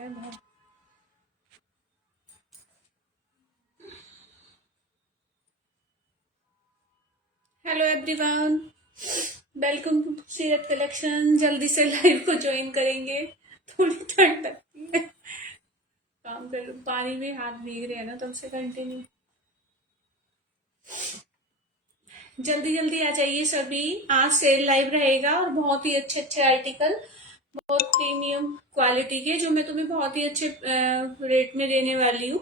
Hello everyone, welcome to सीरत collection. जल्दी से लाइव को ज्वाइन करेंगे। थोड़ी ठंड लगती है, काम कर पानी में हाथ भीग रहे हैं ना, तब से कंटिन्यू। जल्दी जल्दी आ जाइए सभी। आज सेल लाइव रहेगा और बहुत ही अच्छे अच्छे आर्टिकल, बहुत प्रीमियम क्वालिटी के, जो मैं तुम्हें बहुत ही अच्छे रेट में देने वाली हूँ।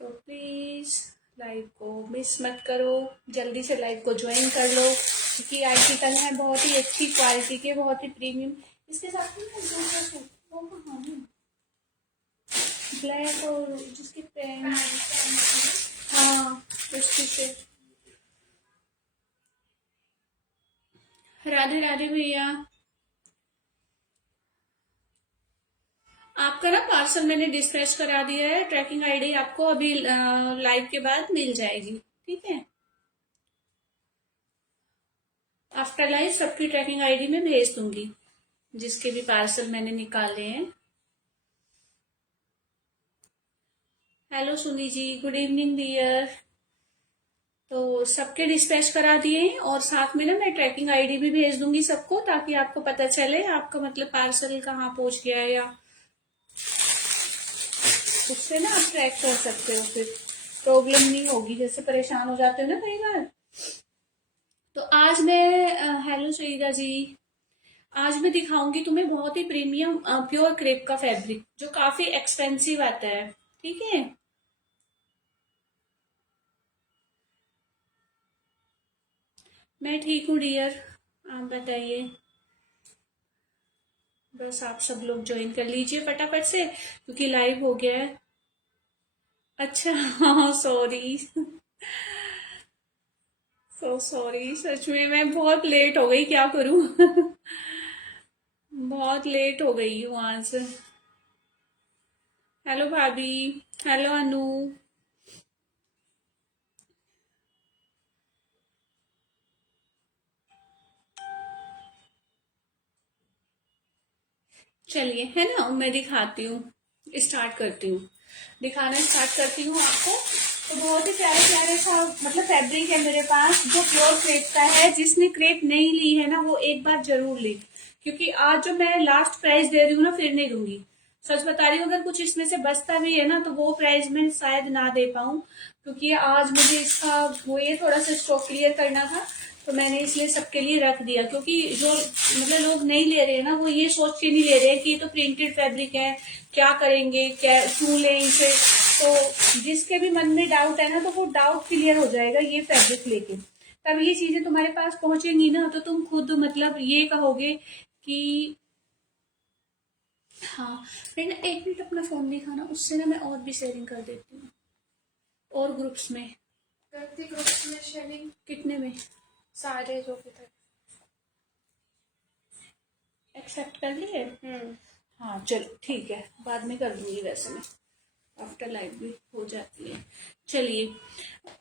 तो प्लीज लाइव को मिस मत करो, जल्दी से लाइव को ज्वाइन कर लो, क्योंकि आर्टिकल है बहुत ही अच्छी क्वालिटी के, बहुत ही प्रीमियम। इसके साथ में दूसरा सूट वो कहाँ है, ब्लैक और जिसके पैंट। हाँ, उसकी से। राधे राधे भैया, आपका ना पार्सल मैंने डिस्पैच करा दिया है। ट्रैकिंग आईडी आपको अभी लाइव के बाद मिल जाएगी, ठीक है। आफ्टर लाइव सबकी ट्रैकिंग आईडी में भेज दूंगी, जिसके भी पार्सल मैंने निकाले हैं। हेलो सुनी जी, गुड इवनिंग डियर। तो सबके डिस्पैच करा दिए और साथ में ना मैं ट्रैकिंग आईडी भी भेज दूंगी सबको, ताकि आपको पता चले आपका मतलब पार्सल कहाँ पहुंच गया है, या उससे ना आप ट्रैक कर सकते हो, फिर प्रॉब्लम नहीं होगी। जैसे परेशान हो जाते हो ना कई बार। तो आज मैं हेलो सईदा जी, आज मैं दिखाऊंगी तुम्हें बहुत ही प्रीमियम प्योर क्रेप का फैब्रिक, जो काफी एक्सपेंसिव आता है, ठीक है। मैं ठीक हूँ डियर, आप बताइए। बस आप सब लोग ज्वाइन कर लीजिए फटाफट से, क्योंकि लाइव हो गया है। अच्छा हाँ, सॉरी सो सॉरी, सच में मैं बहुत लेट हो गई, क्या करूं बहुत लेट हो गई हूँ आज। हेलो भाभी, हेलो अनु। चलिए, है ना, मैं दिखाती हूँ, स्टार्ट करती हूँ, दिखाना स्टार्ट करती हूँ आपको। तो बहुत ही प्यारे प्यारे सा मतलब फैब्रिक है मेरे पास, जो प्योर क्रेप का है। जिसने क्रेप नहीं ली है ना, वो एक बार जरूर ले, क्योंकि आज जो मैं लास्ट प्राइस दे रही हूँ ना, फिर नहीं दूंगी। सच बता रही हूँ, अगर कुछ इसमें से बचता भी है ना, तो वो प्राइस में शायद ना दे पाऊँ, क्योंकि आज मुझे इसका वो ये थोड़ा सा स्टॉक क्लियर करना था। तो मैंने इसलिए सबके लिए रख दिया, क्योंकि जो मतलब लोग नहीं ले रहे हैं ना, वो ये सोच के नहीं ले रहे हैं कि ये तो प्रिंटेड फैब्रिक है, क्या करेंगे, क्या क्यों लें इसे। तो जिसके भी मन में डाउट है ना, तो वो डाउट क्लियर हो जाएगा ये फैब्रिक लेके। तब ये चीजें तुम्हारे पास पहुंचेंगी ना, तो तुम खुद मतलब ये कहोगे कि हाँ। लेकिन एक मिनट अपना फोन दिखाना, उससे ना मैं और भी शेयरिंग कर देती हूँ, और ग्रुप्स में करती, ग्रुप्स में शेयरिंग। कितने में? सारे जो भी थे एक्सेप्ट कर लिए। हाँ चलो ठीक है, बाद में कर दूंगी, वैसे मैं आफ्टर लाइव भी हो जाती है। चलिए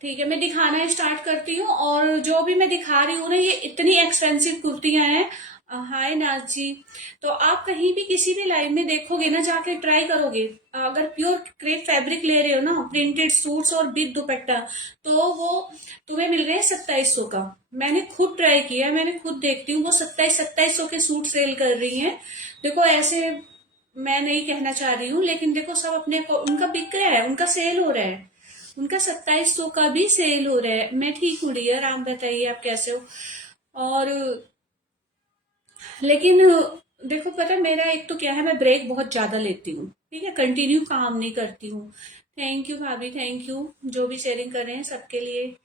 ठीक है, मैं दिखाना स्टार्ट करती हूँ। और जो भी मैं दिखा रही हूँ ना, ये इतनी एक्सपेंसिव कुर्तियां हैं। हाय नाज जी। तो आप कहीं भी किसी भी लाइव में देखोगे ना, जाके ट्राई करोगे, अगर प्योर क्रेप फैब्रिक ले रहे हो ना, प्रिंटेड सूट्स और बिग दुपट्टा, तो वो तुम्हें मिल रहे हैं 2700 का। मैंने खुद ट्राई किया, मैंने खुद देखती हूँ, वो 2700 के सूट सेल कर रही हैं। देखो ऐसे मैं नहीं कहना चाह रही हूँ, लेकिन देखो सब अपने को, उनका बिक रहा है, उनका सेल हो रहा है, उनका 2700 का भी सेल हो रहा है। मैं ठीक हूँ डियर, आप बताइए आप कैसे हो। और लेकिन देखो पता है मेरा एक तो क्या है, मैं ब्रेक बहुत ज्यादा लेती हूँ, ठीक है, कंटिन्यू काम नहीं करती हूँ। थैंक यू भाभी, थैंक यू, जो भी शेयरिंग कर रहे हैं सबके लिए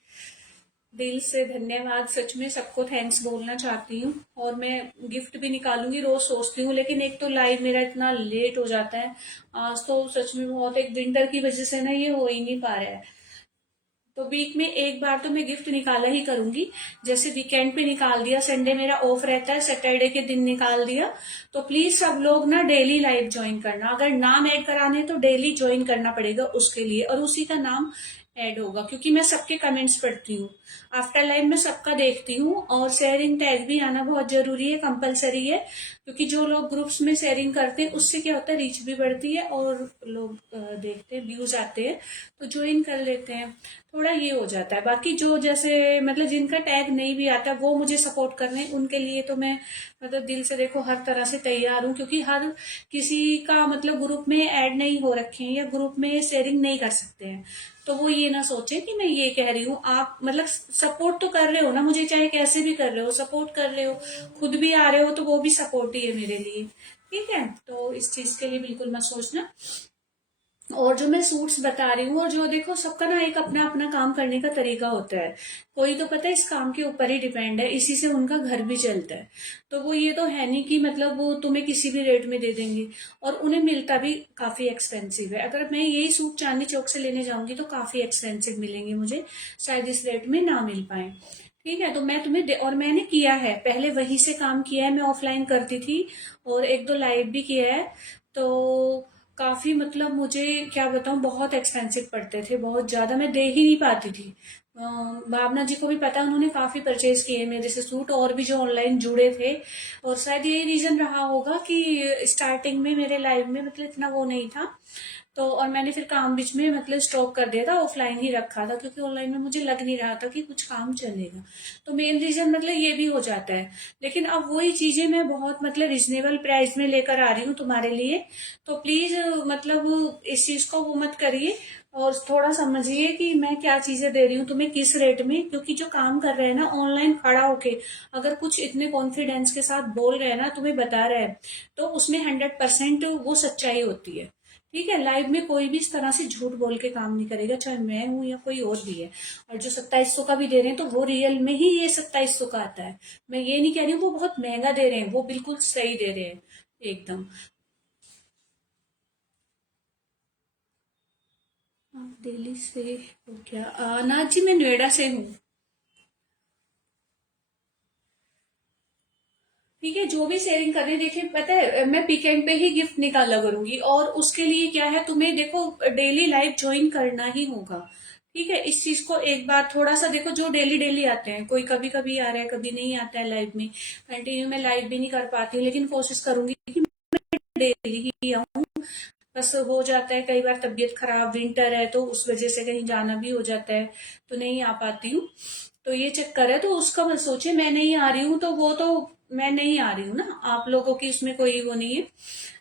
दिल से धन्यवाद। सच में सबको थैंक्स बोलना चाहती हूँ। और मैं गिफ्ट भी निकालूंगी, रोज सोचती हूँ, लेकिन एक तो लाइव मेरा इतना लेट हो जाता है। आज तो सच में बहुत, एक विंटर की वजह से ना ये हो ही नहीं पा रहा है। तो वीक में एक बार तो मैं गिफ्ट निकाला ही करूंगी। जैसे वीकेंड पे निकाल दिया, संडे मेरा ऑफ रहता है, सैटरडे के दिन निकाल दिया। तो प्लीज सब लोग ना डेली लाइव ज्वाइन करना, अगर नाम ऐड कराने तो डेली ज्वाइन करना पड़ेगा उसके लिए, और उसी का नाम ऐड होगा, क्योंकि मैं सबके कमेंट्स पढ़ती हूँ, आफ्टर लाइव में सबका देखती हूँ। और शेयरिंग टैग भी आना बहुत जरूरी है, कंपलसरी है, क्योंकि जो लोग ग्रुप्स में शेयरिंग करते हैं उससे क्या होता है, रीच भी बढ़ती है और लोग देखते हैं, व्यूज आते हैं तो ज्वाइन कर लेते हैं, थोड़ा ये हो जाता है। बाकी जो जैसे मतलब जिनका टैग नहीं भी आता वो मुझे सपोर्ट कर रहे हैं, उनके लिए तो मैं मतलब दिल से देखो हर तरह से तैयार हूँ, क्योंकि हर किसी का मतलब ग्रुप में ऐड नहीं हो रखे हैं या ग्रुप में शेयरिंग नहीं कर सकते हैं, तो वो ये ना सोचे कि मैं ये कह रही हूँ। आप मतलब सपोर्ट तो कर रहे हो ना मुझे, चाहे कैसे भी कर रहे हो, सपोर्ट कर रहे हो, खुद भी आ रहे हो, तो वो भी सपोर्ट ही है मेरे लिए। ठीक है, तो इस चीज के लिए बिल्कुल मत सोचना। और जो मैं सूट्स बता रही हूँ, और जो देखो सबका ना एक अपना अपना काम करने का तरीका होता है, कोई तो पता है इस काम के ऊपर ही डिपेंड है, इसी से उनका घर भी चलता है। तो वो ये तो है नहीं कि मतलब वो तुम्हें किसी भी रेट में दे देंगे, और उन्हें मिलता भी काफी एक्सपेंसिव है। अगर मैं यही सूट चांदनी चौक से लेने जाऊंगी तो काफी एक्सपेंसिव मिलेंगे मुझे, शायद इस रेट में ना मिल पाए। ठीक है, तो मैं तुम्हें और मैंने किया है पहले, वहीं से काम किया है, मैं ऑफलाइन करती थी और एक दो लाइव भी किया है। तो काफी मतलब मुझे क्या बताऊं, बहुत एक्सपेंसिव पड़ते थे, बहुत ज्यादा, मैं दे ही नहीं पाती थी। भावना जी को भी पता है, उन्होंने काफी परचेज किए मेरे से सूट, और भी जो ऑनलाइन जुड़े थे। और शायद यही रीजन रहा होगा कि स्टार्टिंग में मेरे लाइव में मतलब इतना वो नहीं था। तो और मैंने फिर काम बीच में मतलब स्टॉप कर दिया था, ऑफलाइन ही रखा था, क्योंकि ऑनलाइन में मुझे लग नहीं रहा था कि कुछ काम चलेगा। तो मेन रीजन मतलब ये भी हो जाता है। लेकिन अब वही चीजें मैं बहुत मतलब रिजनेबल प्राइस में लेकर आ रही हूँ तुम्हारे लिए। तो प्लीज मतलब इस चीज को वो मत करिए, और थोड़ा समझिए कि मैं क्या चीजें दे रही हूँ तुम्हें, किस रेट में। क्योंकि जो काम कर रहे हैं ना ऑनलाइन खड़ा होके, अगर कुछ इतने कॉन्फिडेंस के साथ बोल रहे हैं ना, तुम्हें बता रहे हैं, तो उसमें 100% वो सच्चाई होती है। ठीक है, लाइव में कोई भी इस तरह से झूठ बोल के काम नहीं करेगा, चाहे मैं हूं या कोई और भी है। और जो 2700 का भी दे रहे हैं तो वो रियल में ही ये 2700 का आता है। मैं ये नहीं कह रही हूँ वो बहुत महंगा दे रहे हैं, वो बिल्कुल सही दे रहे हैं एकदम। आप दिल्ली से हो क्या? ना जी, मैं नोएडा से हूँ। ठीक है, जो भी शेयरिंग कर रहे हैं, देखिए पता है मैं वीकेंड पे ही गिफ्ट निकाला करूंगी, और उसके लिए क्या है, तुम्हें देखो डेली लाइव ज्वाइन करना ही होगा। ठीक है, इस चीज को एक बार थोड़ा सा देखो, जो डेली डेली आते हैं, कोई कभी कभी आ रहा है, कभी नहीं आता है लाइव में, कंटिन्यू मैं लाइव भी नहीं कर पाती हूँ, लेकिन कोशिश करूंगी कि डेली ही आऊँ। बस हो जाता है कई बार तबीयत खराब, विंटर है तो उस वजह से कहीं जाना भी हो जाता है, तो नहीं आ पाती हूँ। तो ये चक्कर है, तो उसका मत सोचे मैं नहीं आ रही हूँ, तो वो तो मैं नहीं आ रही हूँ ना, आप लोगों की उसमें कोई वो नहीं है।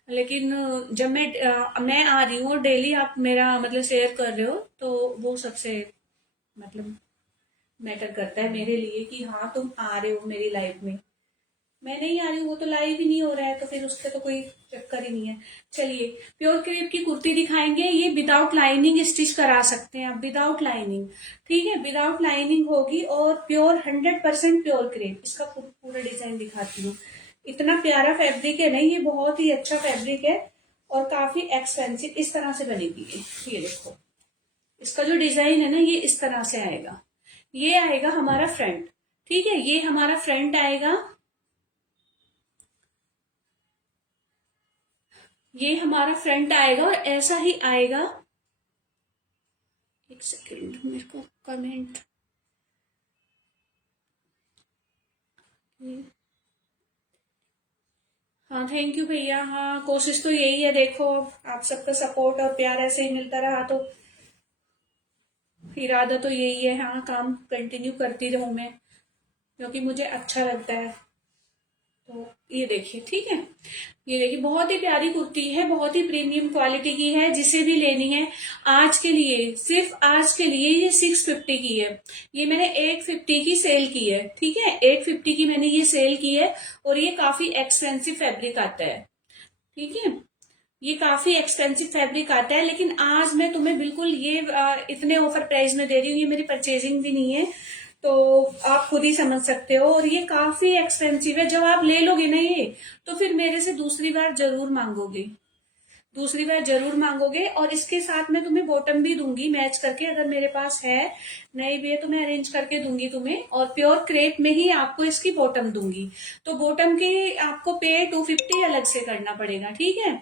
लेकिन जब मैं आ रही हूँ और डेली आप मेरा मतलब शेयर कर रहे हो, तो वो सबसे मतलब मैटर करता है मेरे लिए, कि हाँ तुम आ रहे हो मेरी लाइफ में। मैं नहीं आ रही हूँ, वो तो लाइव ही नहीं हो रहा है, तो फिर उसके तो कोई चक्कर ही नहीं है। चलिए, प्योर क्रेप की कुर्ती दिखाएंगे, ये विदाउट लाइनिंग स्टिच करा सकते हैं आप, विदाउट लाइनिंग। ठीक है, विदाउट लाइनिंग होगी, और प्योर 100% प्योर क्रेप, इसका पूरा डिजाइन दिखाती हूँ। इतना प्यारा फैब्रिक है ना, ये बहुत ही अच्छा फैब्रिक है, और काफी एक्सपेंसिव इस तरह से बनेगी ये देखो, इसका जो डिजाइन है ना, ये इस तरह से आएगा। ये आएगा हमारा फ्रंट। ठीक है, ये हमारा फ्रंट आएगा, ये हमारा फ्रंट आएगा, और ऐसा ही आएगा। एक सेकेंड, मेरे को कमेंट, हाँ थैंक यू भैया। हाँ, कोशिश तो यही है, देखो आप सबका सपोर्ट और प्यार ऐसे ही मिलता रहा तो इरादा तो यही है, हाँ काम कंटिन्यू करती रहूं मैं, क्योंकि मुझे अच्छा लगता है। तो ये देखिए, ठीक है, ये देखिए बहुत ही प्यारी कुर्ती है, बहुत ही प्रीमियम क्वालिटी की है, जिसे भी लेनी है आज के लिए, सिर्फ आज के लिए ये 650 की है। ये मैंने 850 की सेल की है। ठीक है, 850 की मैंने ये सेल की है, और ये काफी एक्सपेंसिव फैब्रिक आता है। ठीक है, ये काफी एक्सपेंसिव फैब्रिक आता है, लेकिन आज मैं तुम्हें बिल्कुल ये इतने ऑफर प्राइस में दे रही हूँ, ये मेरी परचेजिंग भी नहीं है, तो आप खुद ही समझ सकते हो। और ये काफी एक्सपेंसिव है, जब आप ले लोगे ना ये, तो फिर मेरे से दूसरी बार जरूर मांगोगे, दूसरी बार जरूर मांगोगे। और इसके साथ मैं तुम्हें बॉटम भी दूंगी मैच करके, अगर मेरे पास है, नहीं भी है तो मैं अरेंज करके दूंगी तुम्हें। और प्योर क्रेप में ही आपको इसकी बॉटम दूंगी। तो बॉटम की आपको पे 250 अलग से करना पड़ेगा, ठीक है।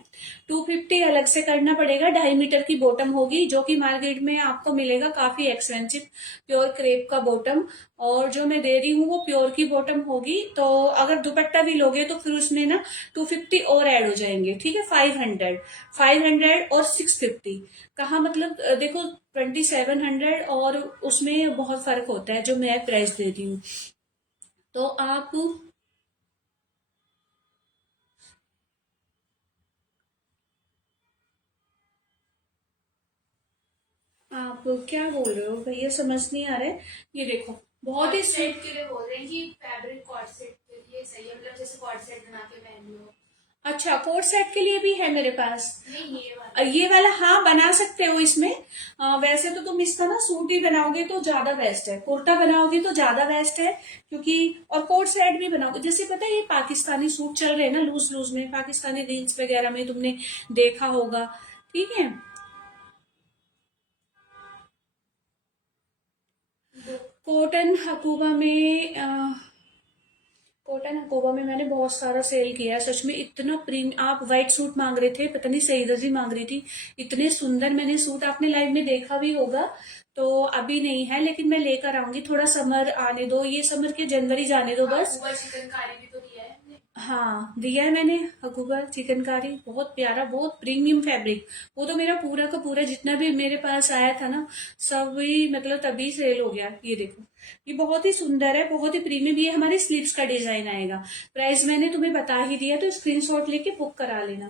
250 अलग से करना पड़ेगा। 2.5 मीटर की बॉटम होगी, जो कि मार्केट में आपको मिलेगा काफी एक्सपेंसिव, प्योर क्रेप का बॉटम। और जो मैं दे रही हूँ वो प्योर की बॉटम होगी। तो अगर दुपट्टा भी लोगे तो फिर उसमें ना 250 और ऐड हो जाएंगे, ठीक है। 500 और 650 कहाँ, मतलब देखो 2700 और उसमें बहुत फर्क होता है जो मैं प्राइस दे रही हूँ। तो आप क्या बोल रहे हो भैया, समझ नहीं आ रहा है। ये देखो बहुत ही सेट के लिए बोल रहे हैं कि फैब्रिक कॉर्ड सेट के लिए सही है, मतलब जैसे कॉर्ड सेट बना के पहन लो। अच्छा, कोट सेट के लिए भी है मेरे पास। नहीं ये वाला, ये वाला हाँ बना सकते हो इसमें। वैसे तो तुम इसका ना सूट ही बनाओगे तो ज्यादा बेस्ट है, कुर्ता बनाओगे तो ज्यादा बेस्ट है, क्योंकि और कोट सेट भी बनाओगे। जैसे पता है ये पाकिस्तानी सूट चल रहे हैं ना लूज लूज में, पाकिस्तानी रील्स वगैरह में तुमने देखा होगा, ठीक है। कॉटन हकूबा में कॉटन हकोबा में मैंने बहुत सारा सेल किया है सच में। इतना प्रीम, आप व्हाइट सूट मांग रहे थे, पता नहीं सईदा जी मांग रही थी, इतने सुंदर मैंने सूट, आपने लाइव में देखा भी होगा। तो अभी नहीं है लेकिन मैं लेकर आऊंगी, थोड़ा समर आने दो, ये समर के जनवरी जाने दो बस। चिकनकारी भी तो दिया है हमने। हाँ दिया है मैंने, हकूबा चिकनकारी बहुत प्यारा, बहुत प्रीमियम फैब्रिक। वो तो मेरा पूरा का पूरा जितना भी मेरे पास आया था ना, सब ही मतलब तभी सेल हो गया। ये देखो ये बहुत ही सुंदर है, बहुत ही प्रीमियम। ये हमारे स्लीव्स का डिजाइन आएगा। प्राइस मैंने तुम्हें बता ही दिया, तो स्क्रीनशॉट लेके बुक करा लेना,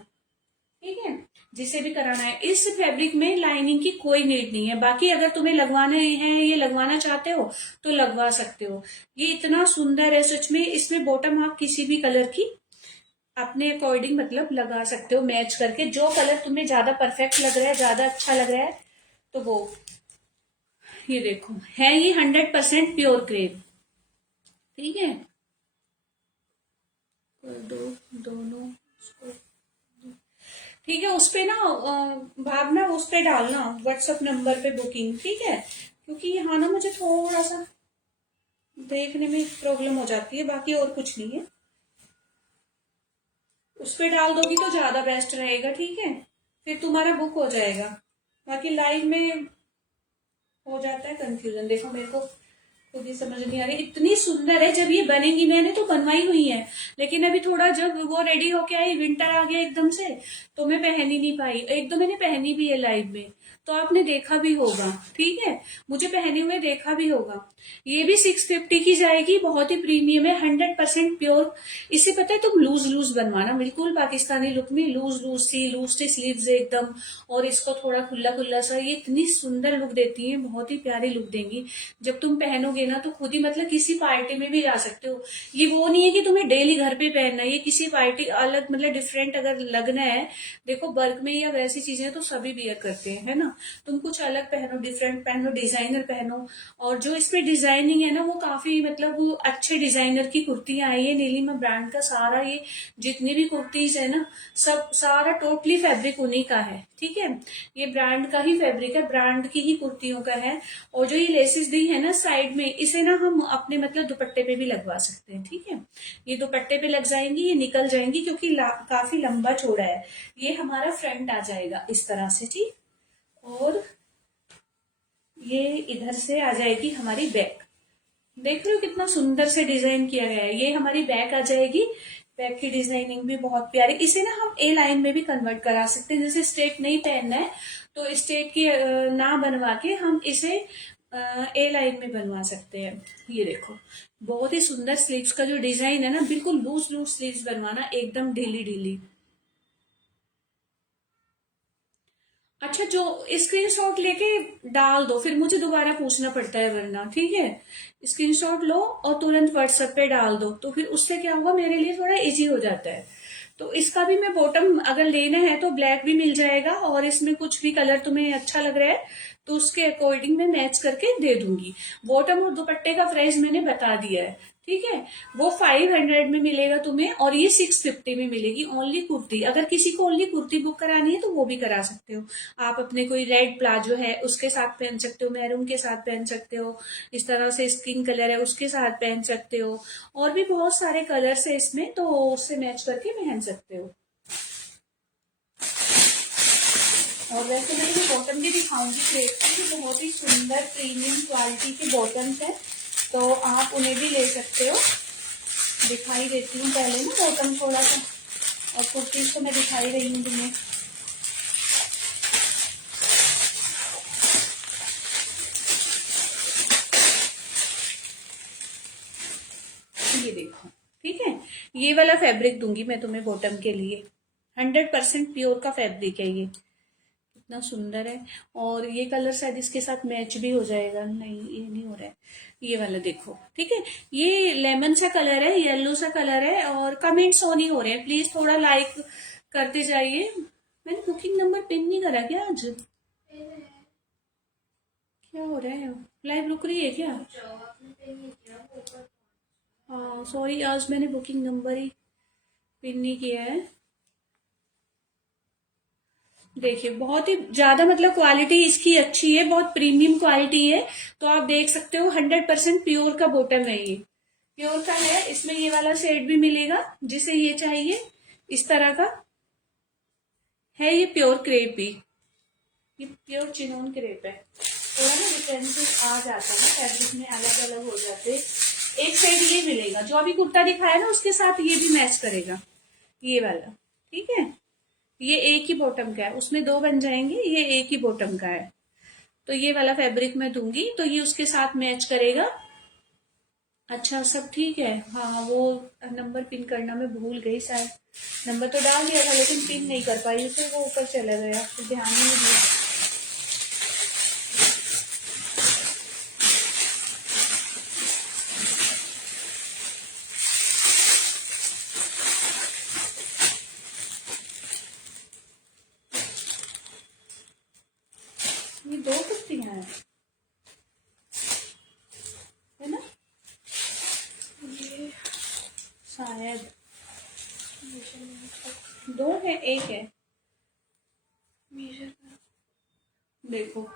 ठीक है। जिसे भी कराना है, इस फैब्रिक में लाइनिंग की कोई नीड नहीं है। बाकी अगर तुम्हें लगवाना है, ये लगवाना चाहते हो तो लगवा सकते हो। ये इतना सुंदर है सच में। इसमें बॉटम आप किसी भी कलर की अपने अकॉर्डिंग मतलब लगा सकते हो, मैच करके जो कलर तुम्हें ज्यादा परफेक्ट लग रहा है, ज्यादा अच्छा लग रहा है तो वो। ये देखो है ये 100% प्योर क्रेप, ठीक है। दो दोनों, ठीक है। उस पे ना भावना उस पे डालना व्हाट्सएप नंबर पे बुकिंग, ठीक है। क्योंकि यहाँ ना मुझे थोड़ा सा देखने में प्रॉब्लम हो जाती है, बाकी और कुछ नहीं है। उस पे डाल दोगी तो ज्यादा बेस्ट रहेगा, ठीक है। फिर तुम्हारा बुक हो जाएगा। बाकी लाइव में हो जाता है कंफ्यूजन। देखो मेरे को खुद ही समझ नहीं आ रही, इतनी सुंदर है। जब ये बनेगी, मैंने तो बनवाई हुई है, लेकिन अभी थोड़ा जब वो रेडी होके आई, विंटर आ गया एकदम से, तो मैं पहन ही नहीं पाई। एक दो मैंने पहनी भी है लाइव में, तो आपने देखा भी होगा, ठीक है। मुझे पहने हुए देखा भी होगा। ये भी 650 की जाएगी, बहुत ही प्रीमियम है, 100% प्योर। इसे पता है तुम लूज लूज बनवाना, बिल्कुल पाकिस्तानी लुक में लूज लूज सी स्लीव्स एकदम, और इसको थोड़ा खुला खुला सा। ये इतनी सुंदर लुक देती है, बहुत ही प्यारी लुक देंगी। जब तुम पहनोगे ना तो खुद ही मतलब किसी पार्टी में भी जा सकते हो। ये वो नहीं है कि तुम्हें डेली घर पे पहनना है, ये किसी पार्टी अलग मतलब डिफरेंट अगर लगना है, देखो वर्क में या वैसी चीजें तो सभी वियर करते हैं, है ना। तुम कुछ अलग पहनो, डिफरेंट पहनो, डिजाइनर पहनो। और जो इसमें डिजाइनिंग है ना, वो काफी मतलब अच्छे डिजाइनर की कुर्तियां आई है। नीलिमा ब्रांड का सारा ये जितनी भी कुर्तीज है ना, सब सारा टोटली फैब्रिक उन्हीं का है, ठीक है। ये ब्रांड का ही फैब्रिक है, ब्रांड की ही कुर्तियों का है। और जो ये लेसेस दी है ना साइड में, इसे ना हम अपने मतलब दुपट्टे पे भी लगवा सकते हैं, ठीक है। ये दुपट्टे पे लग जाएंगी, ये निकल जाएंगी, क्योंकि काफी लंबा चौड़ा है। ये हमारा फ्रंट आ जाएगा इस तरह से, ठीक। और ये इधर से आ जाएगी हमारी बैक। देख रहे हो कितना सुंदर से डिजाइन किया गया है। ये हमारी बैक आ जाएगी। बैक की डिजाइनिंग भी बहुत प्यारी। इसे ना हम ए लाइन में भी कन्वर्ट करा सकते हैं, जैसे स्ट्रेट नहीं पहनना है तो स्ट्रेट की ना बनवा के हम इसे ए लाइन में बनवा सकते हैं। ये देखो बहुत ही सुंदर स्लीव्स का जो डिजाइन है ना, बिल्कुल लूज लूज स्लीव्स बनवाना, एकदम ढीली ढीली। अच्छा, जो स्क्रीनशॉट लेके डाल दो, फिर मुझे दोबारा पूछना पड़ता है वरना, ठीक है। स्क्रीनशॉट लो और तुरंत व्हाट्सएप पे डाल दो, तो फिर उससे क्या होगा, मेरे लिए थोड़ा इजी हो जाता है। तो इसका भी मैं बॉटम अगर लेना है तो ब्लैक भी मिल जाएगा, और इसमें कुछ भी कलर तुम्हें अच्छा लग रहा है तो उसके अकॉर्डिंग मैं मैच करके दे दूंगी। बॉटम और दुपट्टे का प्राइस मैंने बता दिया है, ठीक है। वो 500 में मिलेगा तुम्हें और ये 650 में मिलेगी ओनली कुर्ती। अगर किसी को ओनली कुर्ती बुक करानी है तो वो भी करा सकते हो आप। अपने कोई रेड प्लाजो है उसके साथ पहन सकते हो, मैरून के साथ पहन सकते हो, इस तरह से स्किन कलर है उसके साथ पहन सकते हो, और भी बहुत सारे कलर्स है इसमें, तो उससे मैच करके पहन सकते हो। और वैसे मैं ये बॉटम भी दिखाऊंगी क्रेप की, जो बहुत ही सुंदर प्रीमियम क्वालिटी के बॉटम्स है, तो आप उन्हें भी ले सकते हो। दिखाई देती हूँ पहले ना बॉटम थोड़ा सा, और कुर्तीज तो मैं दिखाई रही हूँ तुम्हें। ये देखो, ठीक है, ये वाला फैब्रिक दूंगी मैं तुम्हें बॉटम के लिए। 100% प्योर का फैब्रिक है ये, इतना सुंदर है। और ये कलर शायद इसके साथ मैच भी हो जाएगा, नहीं ये नहीं हो रहा है। ये वाला देखो, ठीक है, ये लेमन सा कलर है, येलो सा कलर है, और कमेंट्स ऑन ही हो रहे हैं, प्लीज थोड़ा लाइक करते जाइए। मैंने बुकिंग नंबर पिन नहीं करा क्या आज? क्या हो रहा है, लाइव रुक रही है क्या? हाँ सॉरी, आज मैंने बुकिंग नंबर ही पिन नहीं किया है। देखिए बहुत ही ज्यादा मतलब क्वालिटी इसकी अच्छी है, बहुत प्रीमियम क्वालिटी है। तो आप देख सकते हो 100% प्योर का बॉटम है, ये प्योर का है। इसमें ये वाला शेड भी मिलेगा जिसे ये चाहिए, इस तरह का है। ये प्योर क्रेप ही, ये प्योर चिनोन क्रेप है। थोड़ा ना डिफरेंसेस आ जाता है ना फैब्रिक में, अलग अलग हो जाते। एक साइड ये मिलेगा, जो अभी कुर्ता दिखाया ना उसके साथ ये भी मैच करेगा, ये वाला, ठीक है। ये एक ही बॉटम का है, उसमें दो बन जाएंगे, ये एक ही बॉटम का है। तो ये वाला फैब्रिक मैं दूंगी तो ये उसके साथ मैच करेगा। अच्छा सब ठीक है। हाँ वो नंबर पिन करना मैं भूल गई शायद, नंबर तो डाल दिया था लेकिन पिन नहीं कर पाई, फिर वो ऊपर चला गया, फिर ध्यान ही नहीं दिया। ये दो कुर्तियां हैं, है ना? ये शायद दो है, एक है। देखो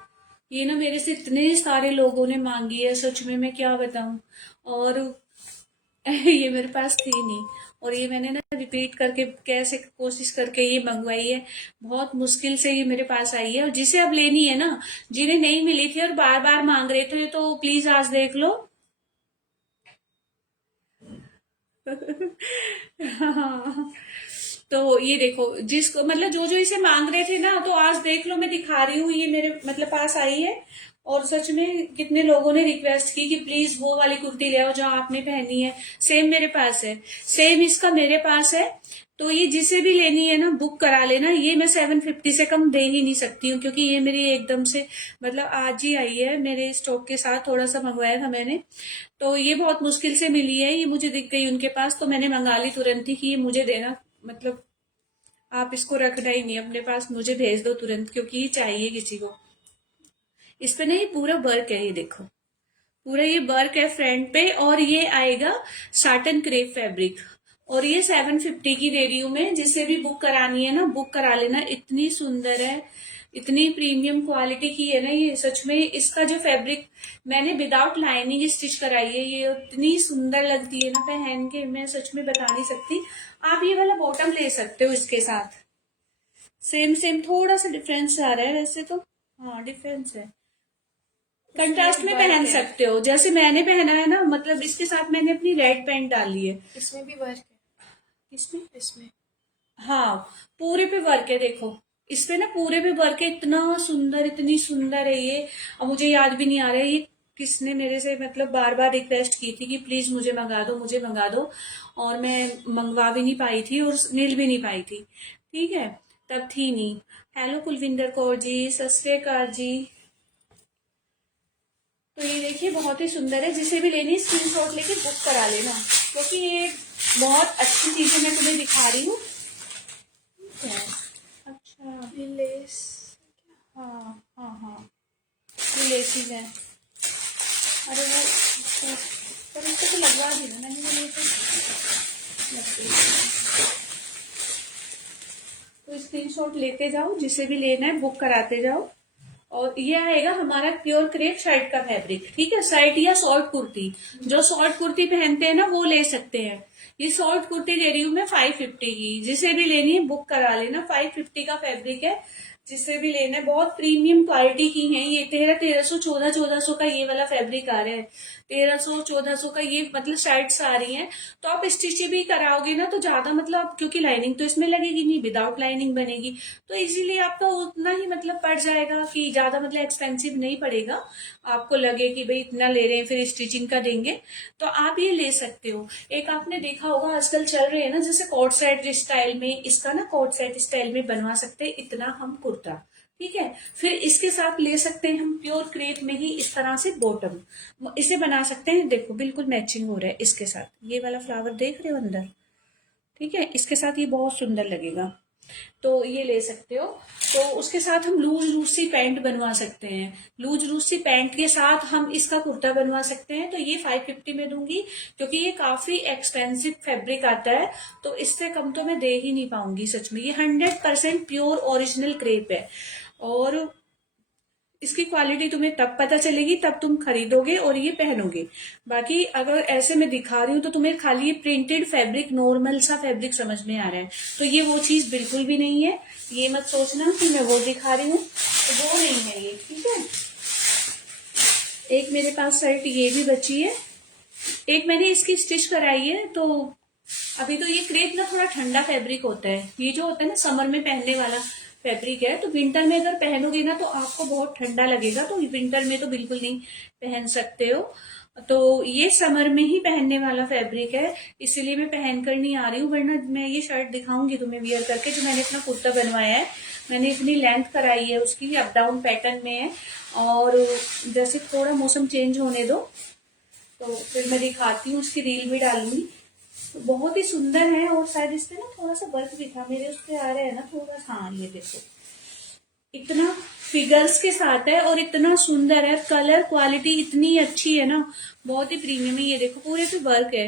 ये ना मेरे से इतने सारे लोगों ने मांगी है, सच में मैं क्या बताऊं। और ये मेरे पास थी नहीं, और ये मैंने ना रिपीट करके कैसे कोशिश करके ये मंगवाई है। बहुत मुश्किल से ये मेरे पास आई है, और जिसे अब लेनी है ना, जिन्हें नहीं मिली थी और बार बार मांग रहे थे, तो प्लीज आज देख लो। हाँ, तो ये देखो जिसको मतलब जो जो इसे मांग रहे थे ना, तो आज देख लो मैं दिखा रही हूँ, ये मेरे मतलब पास आई है। और सच में कितने लोगों ने रिक्वेस्ट की कि प्लीज वो वाली कुर्ती ले आओ जो आपने पहनी है, सेम मेरे पास है, सेम इसका मेरे पास है। तो ये जिसे भी लेनी है ना बुक करा लेना। ये मैं 750 से कम दे ही नहीं सकती हूँ, क्योंकि ये मेरी एकदम से मतलब आज ही आई है मेरे स्टॉक के साथ, थोड़ा सा मंगवाया था मैंने, तो ये बहुत मुश्किल से मिली है, ये मुझे दिख गई उनके पास, तो मैंने मंगा ली तुरंत ही कि ये मुझे देना, मतलब आप इसको रखना ही नहीं अपने पास, मुझे भेज दो तुरंत, क्योंकि ये चाहिए किसी को। इस पे ना ये पूरा वर्क है, ये देखो पूरा ये वर्क है फ्रंट पे, और ये आएगा साटन क्रेप फैब्रिक। और ये 750 की दे रही हूं मैं, जिससे भी बुक करानी है ना बुक करा लेना, इतनी सुंदर है, इतनी प्रीमियम क्वालिटी की है ना ये। सच में इसका जो फैब्रिक मैंने विदाउट लाइनिंग स्टिच कराई है, ये इतनी सुंदर लगती है ना पहन के, मैं सच में बता नहीं सकती। आप ये वाला बॉटम ले सकते हो इसके साथ, सेम सेम, थोड़ा सा डिफरेंस आ रहा है वैसे तो, हाँ डिफरेंस है। कंट्रास्ट में पहन सकते हो, जैसे मैंने पहना है ना, मतलब इसके साथ मैंने अपनी रेड पैंट डाली है। इसमें भी वर्क है, किसमें? इसमें हाँ पूरे पे वर्क है, देखो इस पे ना पूरे पे वर्क है, इतना सुंदर, इतनी सुंदर है ये। अब मुझे याद भी नहीं आ रहा है ये किसने मेरे से मतलब बार बार रिक्वेस्ट की थी कि प्लीज मुझे मंगा दो, मुझे मंगा दो, और मैं मंगवा भी नहीं पाई थी और मिल भी नहीं पाई थी, ठीक है, तब थी नहीं। हेलो कुलविंदर कौर जी, सत श्री अकाल जी। तो ये देखिए बहुत ही सुंदर है, जिसे भी लेनी स्क्रीनशॉट लेके बुक करा लेना, क्योंकि ये बहुत अच्छी चीजें मैं तुम्हें दिखा रही हूँ। अच्छा लेस। हाँ हाँ हाँ, ये लेसीज हैं। अरे वो पर इसको तो लगवा दी ना मैंने, वो तो स्क्रीनशॉट लेते जाओ, जिसे भी लेना है बुक कराते जाओ। और ये आएगा हमारा प्योर क्रेप शर्ट का फैब्रिक, ठीक है। शर्ट या शॉर्ट कुर्ती, जो शॉर्ट कुर्ती पहनते हैं ना वो ले सकते हैं। ये शॉर्ट कुर्ती दे रही हूँ मैं 550 की, जिसे भी लेनी है बुक करा लेना। 550 का फैब्रिक है, जिसे भी लेना है। बहुत प्रीमियम क्वालिटी की है ये। 1300 1400 का ये वाला फैब्रिक आ रहा है। 1300 1400 का ये मतलब शर्ट्स आ रही हैं। तो आप स्टिच भी कराओगे ना तो ज्यादा मतलब, क्योंकि लाइनिंग तो इसमें लगेगी नहीं, विदाउट लाइनिंग बनेगी, तो इजीली आपका उतना ही मतलब पड़ जाएगा कि ज्यादा मतलब एक्सपेंसिव नहीं पड़ेगा। आपको लगे कि भाई इतना ले रहे हैं फिर स्टिचिंग का देंगे, तो आप ये ले सकते हो। एक आपने देखा होगा आजकल चल रहे हैं ना, जैसे कोट सेट स्टाइल में, इसका ना कोट सेट स्टाइल में बनवा सकते हैं इतना हम कुर्ता, ठीक है। फिर इसके साथ ले सकते हैं हम प्योर क्रेप में ही इस तरह से बॉटम, इसे बना सकते हैं। देखो बिल्कुल मैचिंग हो रहा है इसके साथ, ये वाला फ्लावर देख रहे हो अंदर, ठीक है। इसके साथ ये बहुत सुंदर लगेगा, तो ये ले सकते हो। तो उसके साथ हम लूज लूज सी पैंट बनवा सकते हैं। लूज लूज सी पैंट के साथ हम इसका कुर्ता बनवा सकते हैं। तो ये 550 में दूंगी, क्योंकि ये काफी एक्सपेंसिव फैब्रिक आता है, तो इससे कम तो मैं दे ही नहीं पाऊंगी सच में। ये 100% प्योर ओरिजिनल क्रेप है, और इसकी क्वालिटी तुम्हें तब पता चलेगी तब तुम खरीदोगे और ये पहनोगे। बाकी अगर ऐसे मैं दिखा रही हूँ तो तुम्हें खाली ये प्रिंटेड फैब्रिक, नॉर्मल सा फैब्रिक समझ में आ रहा है, तो ये वो चीज बिल्कुल भी नहीं है। ये मत सोचना कि मैं वो दिखा रही हूँ, तो वो नहीं है ये, ठीक है। एक मेरे पास शर्ट ये भी बची है, एक मैंने इसकी स्टिच कराई है। तो अभी तो ये क्रेप ना थोड़ा ठंडा फैब्रिक होता है, ये जो होता है ना समर में पहनने वाला फैब्रिक है, तो विंटर में अगर पहनोगे ना तो आपको बहुत ठंडा लगेगा, तो विंटर में तो बिल्कुल नहीं पहन सकते हो। तो ये समर में ही पहनने वाला फैब्रिक है, इसीलिए मैं पहन कर नहीं आ रही हूँ, वरना मैं ये शर्ट दिखाऊंगी तुम्हें वियर करके, जो मैंने अपना कुर्ता बनवाया है। मैंने इतनी लेंथ कराई है उसकी, अप डाउन पैटर्न में है। और जैसे थोड़ा मौसम चेंज होने दो तो फिर मैं दिखाती हूँ, उसकी रील भी डालूंगी। तो बहुत ही सुंदर है, और शायद इस पे ना थोड़ा सा वर्क भी था, मेरे उस पे आ रहा है ना थोड़ा सा। हाँ ये देखो, इतना फिगर्स के साथ है और इतना सुंदर है, कलर क्वालिटी इतनी अच्छी है ना, बहुत ही प्रीमियम है। ये देखो पूरे पे वर्क है।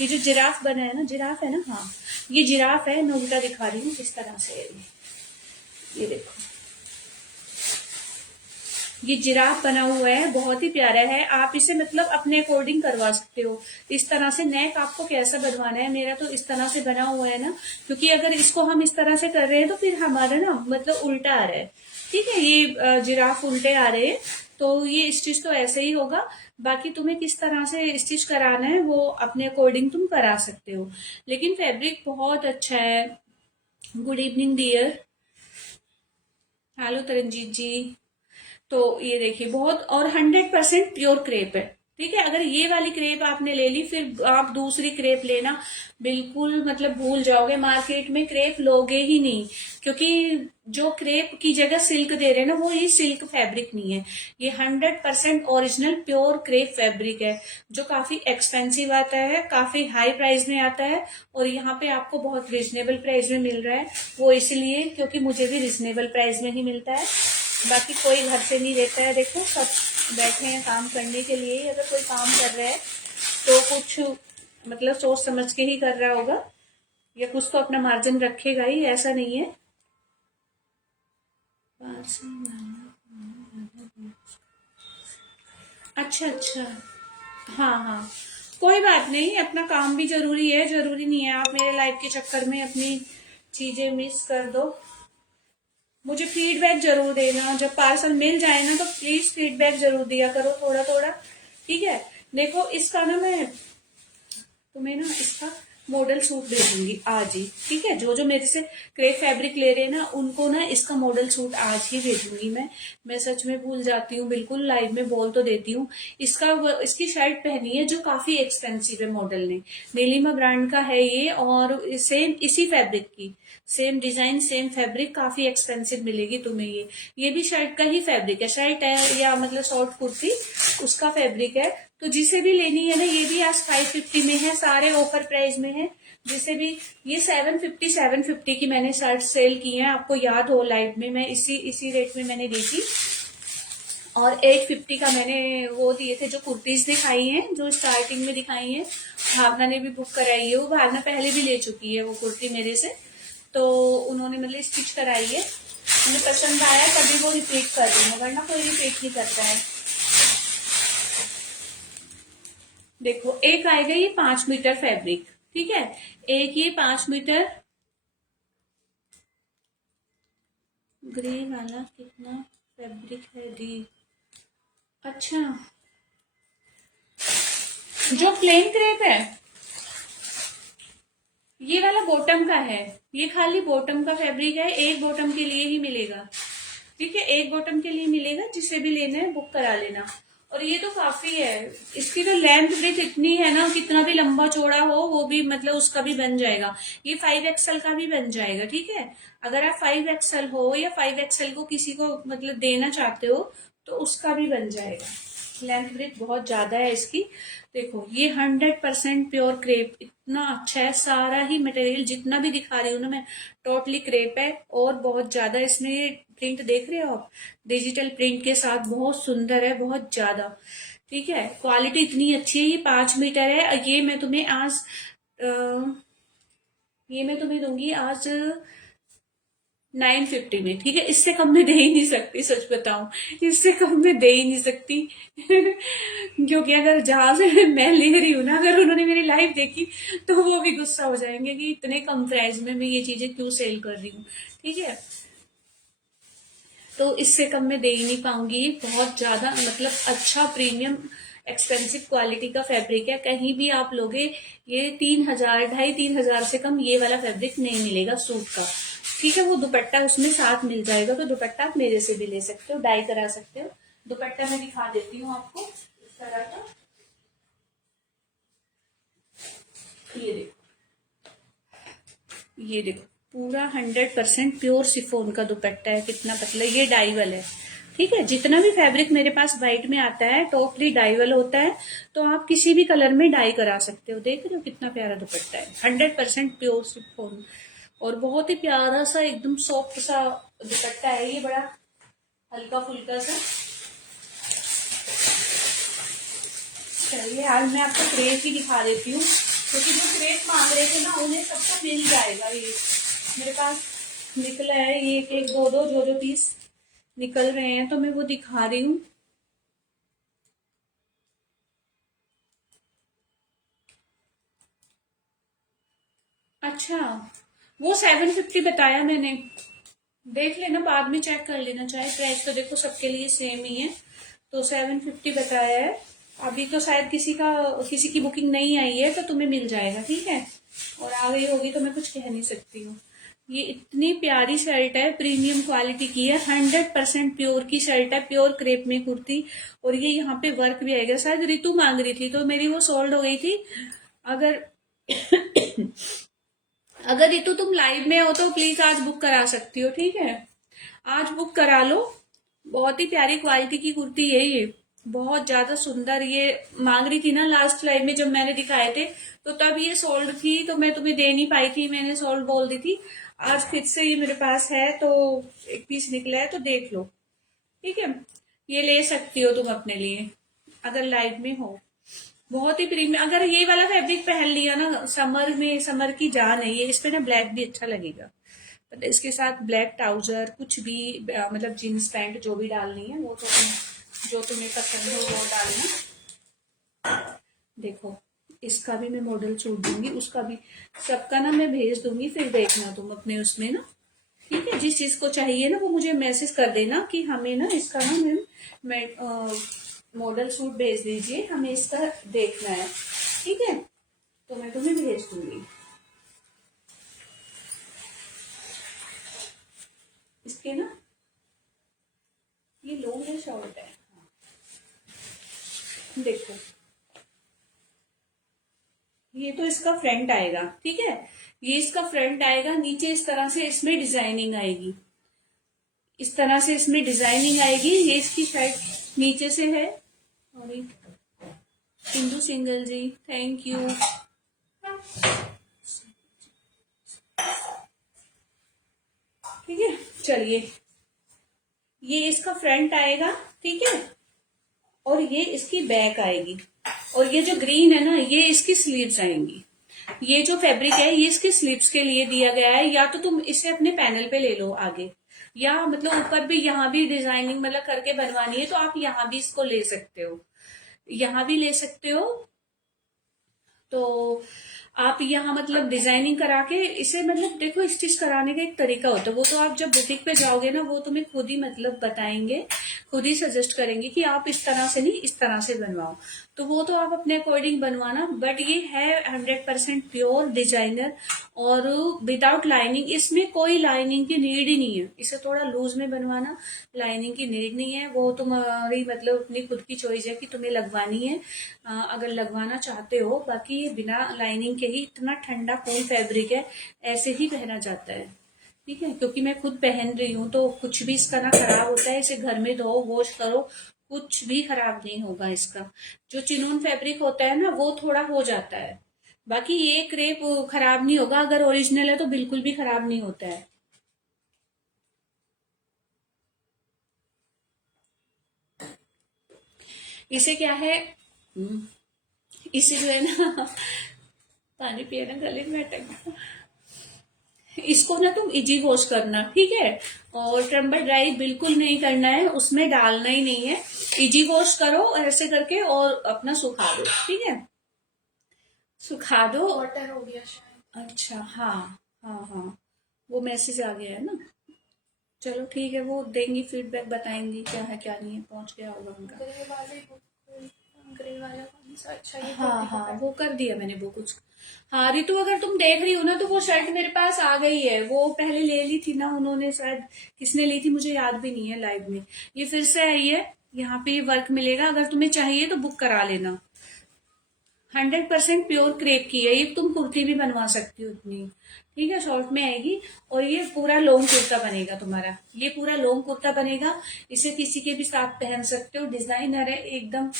ये जो जिराफ बना है ना, जिराफ है ना, हाँ ये जिराफ है। मैं उल्टा दिखा रही हूँ किस तरह से है ये देखो, ये जिराफ बना हुआ है, बहुत ही प्यारा है। आप इसे मतलब अपने अकॉर्डिंग करवा सकते हो इस तरह से। नेक आपको कैसा बनवाना है, मेरा तो इस तरह से बना हुआ है ना, क्योंकि अगर इसको हम इस तरह से कर रहे हैं तो फिर हमारा ना मतलब उल्टा आ रहा है, ठीक है। ये जिराफ उल्टे आ रहे हैं, तो ये स्टिच तो ऐसे ही होगा। बाकी तुम्हें किस तरह से स्टिच कराना है वो अपने अकॉर्डिंग तुम करा सकते हो, लेकिन फैब्रिक बहुत अच्छा है। Good evening dear, hello Taranjeet ji. तो ये देखिए बहुत, और 100% प्योर क्रेप है, ठीक है। अगर ये वाली क्रेप आपने ले ली, फिर आप दूसरी क्रेप लेना बिल्कुल मतलब भूल जाओगे, मार्केट में क्रेप लोगे ही नहीं, क्योंकि जो क्रेप की जगह सिल्क दे रहे हैं ना, वो ये सिल्क फैब्रिक नहीं है। ये 100% ओरिजिनल प्योर क्रेप फैब्रिक है, जो काफी एक्सपेंसिव आता है, काफी हाई प्राइस में आता है, और यहाँ पे आपको बहुत रिजनेबल प्राइस में मिल रहा है। वो इसलिए क्योंकि मुझे भी रिजनेबल प्राइस में ही मिलता है, बाकी कोई घर से नहीं देता है। देखो सब बैठे हैं काम करने के लिए, अगर कोई काम कर रहा है तो कुछ मतलब सोच समझ के ही कर रहा होगा, या कुछ तो अपना मार्जिन रखेगा ही, ऐसा नहीं है। अच्छा अच्छा, हाँ हाँ, कोई बात नहीं, अपना काम भी जरूरी है, जरूरी नहीं है आप मेरे लाइफ के चक्कर में अपनी चीजें मिस कर दो। मुझे फीडबैक जरूर देना, जब पार्सल मिल जाए ना तो प्लीज फीडबैक जरूर दिया करो थोड़ा थोड़ा, ठीक है। देखो इसका ना मैं तुम्हें ना इसका मॉडल सूट दे दूंगी आज ही, ठीक है। जो जो मेरे से क्रेप फैब्रिक ले रहे हैं ना, उनको ना इसका मॉडल सूट आज ही भेजूंगी मैं सच में भूल जाती हूँ बिल्कुल, लाइव में बोल तो देती हूँ। इसकी शर्ट पहनी है जो काफी एक्सपेंसिव है, मॉडल ने नीलिमा ब्रांड का है ये, और सेम इसी फैब्रिक की, सेम डिजाइन सेम फैब्रिक, काफी एक्सपेंसिव मिलेगी तुम्हें ये भी शर्ट का ही फैब्रिक है, शर्ट है या मतलब शॉर्ट कुर्ती उसका फैब्रिक है। तो जिसे भी लेनी है ना, ये भी आज 550 में है, सारे ऑफर प्राइस में है। जिसे भी, ये 750 की मैंने शर्ट सेल की है, आपको याद हो लाइव में मैं इसी रेट में मैंने दी थी। और 850 का मैंने वो दिए थे, जो कुर्तीज दिखाई हैं, जो स्टार्टिंग में दिखाई हैं। भावना ने भी बुक कराई है, वो भावना पहले भी ले चुकी है वो कुर्ती मेरे से, तो उन्होंने मतलब स्टिच कराई है, उन्हें पसंद आया तभी वो रिपीट कर रही है, वरना कोई रिपीट नहीं करता है। देखो एक आएगा ये 5 मीटर फैब्रिक, ठीक है, एक ये 5 मीटर ग्रे वाला कितना फैब्रिक है दी। अच्छा, जो प्लेन क्रेप है ये वाला बॉटम का है, ये खाली बॉटम का फैब्रिक है, एक बॉटम के लिए ही मिलेगा, ठीक है, एक बॉटम के लिए मिलेगा, जिसे भी लेना है बुक करा लेना। और ये तो काफी है, इसकी तो लेंथ ब्रेथ इतनी है ना, कितना भी लंबा चौड़ा हो वो भी मतलब उसका भी बन जाएगा, ये 5XL का भी बन जाएगा, ठीक है। अगर आप 5XL हो या 5XL को किसी को मतलब देना चाहते हो तो उसका भी बन जाएगा, लेंथ ब्रेथ बहुत ज्यादा है इसकी। देखो ये 100% प्योर क्रेप, इतना अच्छा है, सारा ही मटेरियल जितना भी दिखा रही हूँ ना मैं, टोटली क्रेप है। और बहुत ज्यादा इसमें प्रिंट देख रहे हो आप, डिजिटल प्रिंट के साथ बहुत सुंदर है, बहुत ज्यादा, ठीक है। क्वालिटी इतनी अच्छी है, ये 5 मीटर है, ये मैं तुम्हें दूंगी आज 950 में, ठीक है, इससे कम मैं दे ही नहीं सकती, सच बताऊं इससे कम मैं दे ही नहीं सकती क्योंकि अगर जहां से मैं ले रही हूँ ना, अगर उन्होंने मेरी लाइव देखी तो वो भी गुस्सा हो जाएंगे कि इतने कम प्राइस में मैं ये चीजें क्यों सेल कर रही हूँ, ठीक है। तो इससे कम मैं दे ही नहीं पाऊंगी, बहुत ज्यादा मतलब अच्छा प्रीमियम एक्सपेंसिव क्वालिटी का फैब्रिक है, कहीं भी आप लोगे ये 3,000 2,500 से कम ये वाला फैब्रिक नहीं मिलेगा सूट का, ठीक है। वो दुपट्टा उसमें साथ मिल जाएगा, तो दुपट्टा आप मेरे से भी ले सकते हो, डाई करा सकते हो। दुपट्टा मैं दिखा देती हूँ आपको इस तरह का, ये देखो, ये देखो पूरा 100% प्योर शिफॉन का दुपट्टा है, कितना पतला, ये डाइवल है, ठीक है। जितना भी फैब्रिक मेरे पास व्हाइट में आता है टोटली डाइवल होता है, तो आप किसी भी कलर में डाई करा सकते हो। देख रहे हो कितना प्यारा दुपट्टा है, 100% प्योर शिफॉन, और बहुत ही प्यारा सा एकदम सॉफ्ट सा दुपट्टा है, ये बड़ा हल्का फुल्का सा। चलिए आज मैं आपको क्रेप ही दिखा देती हूँ, क्योंकि जो क्रेप मांग रहे थे ना उन्हें सबको मिल जाएगा, ये मेरे पास निकला है, ये एक एक दो दो जो जो पीस निकल रहे हैं, तो मैं वो दिखा रही हूँ। अच्छा, वो 750 बताया मैंने, देख लेना बाद में चेक कर लेना, चाहे प्राइस तो देखो सबके लिए सेम ही है, तो 750 बताया है। अभी तो शायद किसी की बुकिंग नहीं आई है, तो तुम्हें मिल जाएगा, ठीक है, और आ गई होगी तो मैं कुछ कह नहीं सकती हूँ। ये इतनी प्यारी शर्ट है, प्रीमियम क्वालिटी की है, 100% प्योर की शर्ट है, प्योर क्रेप में कुर्ती, और ये यहाँ पे वर्क भी आएगा। शायद रितु मांग रही थी तो मेरी वो सोल्ड हो गई थी। अगर अगर रितु तुम लाइव में हो तो प्लीज आज बुक करा सकती हो, ठीक है, आज बुक करा लो। बहुत ही प्यारी क्वालिटी की कुर्ती है ये, बहुत ज्यादा सुंदर। ये मांग रही थी ना लास्ट लाइव में जब मैंने दिखाए थे, तो तब ये सोल्ड थी, तो मैं तुम्हें दे नहीं पाई थी, मैंने सोल्ड बोल दी थी। आज फिर से ये मेरे पास है, तो एक पीस निकला है, तो देख लो, ठीक है। ये ले सकती हो तुम अपने लिए अगर लाइव में हो। बहुत ही प्रीमियम, अगर ये वाला फैब्रिक पहन लिया ना समर में, समर की जान है ये, इस पे ना ब्लैक भी अच्छा लगेगा, मतलब इसके साथ ब्लैक ट्राउजर कुछ भी मतलब जीन्स पैंट जो भी डालनी है वो तो जो तुम्हें पसंद हो वो डालना। देखो इसका भी मैं मॉडल छूट दूंगी, उसका भी, सबका ना मैं भेज दूंगी, फिर देखना तुम अपने उसमें ना, ठीक है। जिस चीज को चाहिए ना वो मुझे मैसेज कर देना कि हमें ना इसका ना मैम मॉडल सूट भेज दीजिए, हमें इसका देखना है, ठीक है, तो मैं तुम्हें भेज दूंगी। इसके ना ये लॉन्ग है शॉर्ट है, देखो ये तो इसका फ्रंट आएगा, ठीक है, ये इसका फ्रंट आएगा, नीचे इस तरह से इसमें डिजाइनिंग आएगी, इस तरह से इसमें डिजाइनिंग आएगी। ये इसकी शर्ट नीचे से है, और हिंदू सिंगल जी थैंक यू, ठीक है। चलिए ये इसका फ्रंट आएगा, ठीक है। और ये इसकी बैक आएगी, और ये जो ग्रीन है ना, ये इसकी स्लीव्स आएंगी। ये जो फैब्रिक है ये इसकी स्लीव्स के लिए दिया गया है। या तो तुम इसे अपने पैनल पे ले लो आगे, या मतलब ऊपर भी यहाँ भी डिजाइनिंग मतलब करके बनवानी है तो आप यहाँ भी इसको ले सकते हो, यहाँ भी ले सकते हो। तो आप यहाँ मतलब डिजाइनिंग करा के इसे मतलब देखो, स्टिच कराने का एक तरीका होता है, वो तो आप जब बुटीक पे जाओगे ना वो तुम्हें खुद ही मतलब बताएंगे, खुद ही सजेस्ट करेंगे कि आप इस तरह से नहीं इस तरह से बनवाओ। तो वो तो आप अपने अकॉर्डिंग बनवाना, बट ये है 100% प्योर डिजाइनर और विदाउट लाइनिंग। इसमें कोई लाइनिंग की नीड ही नहीं है, इसे थोड़ा लूज में बनवाना, लाइनिंग की नीड नहीं है। वो तुम्हारी मतलब अपनी खुद की चॉइस है कि तुम्हें लगवानी है, अगर लगवाना चाहते हो। बाकी ये बिना लाइनिंग के ही इतना ठंडा कूल फैब्रिक है, ऐसे ही पहना जाता है। ठीक है, क्योंकि मैं खुद पहन रही हूँ तो कुछ भी इसका ना खराब होता है। इसे घर में धो वॉश करो, कुछ भी खराब नहीं होगा इसका। जो चिनून फैब्रिक होता है ना वो थोड़ा हो जाता है, बाकी ये क्रेप खराब नहीं होगा। अगर ओरिजिनल है तो बिल्कुल भी खराब नहीं होता है। इसे क्या है, इसे जो है ना पानी पिए ना, गले में अटक गया। इसको ना तुम इजी वॉश करना, ठीक है। और ट्रम्बल ड्राई बिल्कुल नहीं करना है, उसमें डालना ही नहीं है। इजी वॉश करो ऐसे करके और अपना सुखा दो, ठीक है। सुखा दो। वाटर हो गया शायद। अच्छा, हाँ हाँ हाँ, वो मैसेज आ गया है ना। चलो ठीक है, वो देंगी फीडबैक, बताएंगी क्या है क्या नहीं है, पहुंच गया होगा उनका। ग्रे वाला कौन सा अच्छा है? हाँ हाँ, वो कर दिया मैंने वो कुछ। हाँ रितु, अगर तुम देख रही हो ना तो वो शर्ट मेरे पास आ गई है, वो पहले ले ली थी ना उन्होंने, शायद किसने ली थी मुझे याद भी नहीं है लाइव में। ये फिर से आई है, यहाँ पे वर्क मिलेगा, अगर तुम्हें चाहिए तो बुक करा लेना। 100% प्योर क्रेप की है ये, तुम कुर्ती भी बनवा सकती हो इतनी, ठीक है, शॉर्ट में आएगी। और ये पूरा लॉन्ग कुर्ता बनेगा तुम्हारा, ये पूरा लॉन्ग कुर्ता बनेगा। इसे किसी के भी साथ पहन सकते हो, डिजाइनर है एकदम,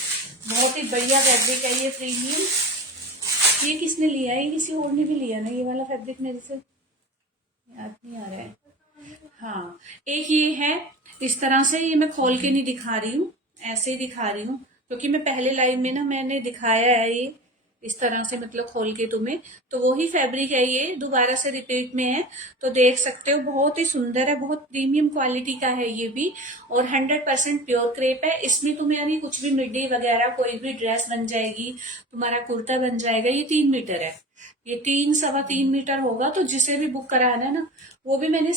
बहुत ही बढ़िया फैब्रिक है ये, प्रीमियम। ये किसने लिया है, ये किसी और ने भी लिया ना ये वाला फैब्रिक, मेरे से याद नहीं आ रहा है। हाँ, एक ये है इस तरह से, ये मैं खोल के नहीं दिखा रही हूँ, ऐसे ही दिखा रही हूँ, क्योंकि मैं पहले लाइव में ना मैंने दिखाया है ये इस तरह से, मतलब खोल के तुम्हें। तो वही फैब्रिक है, ये दोबारा से रिपीट में है, तो देख सकते हो। बहुत ही सुंदर है, बहुत प्रीमियम क्वालिटी का है ये भी, और 100% प्योर क्रेप है। इसमें तुम्हें यानी कुछ भी मिड्डी वगैरह कोई भी ड्रेस बन जाएगी, तुम्हारा कुर्ता बन जाएगा। ये 3 मीटर है, ये 3 सवा 3 मीटर होगा। तो जिसे भी बुक कराना है ना, वो भी मैंने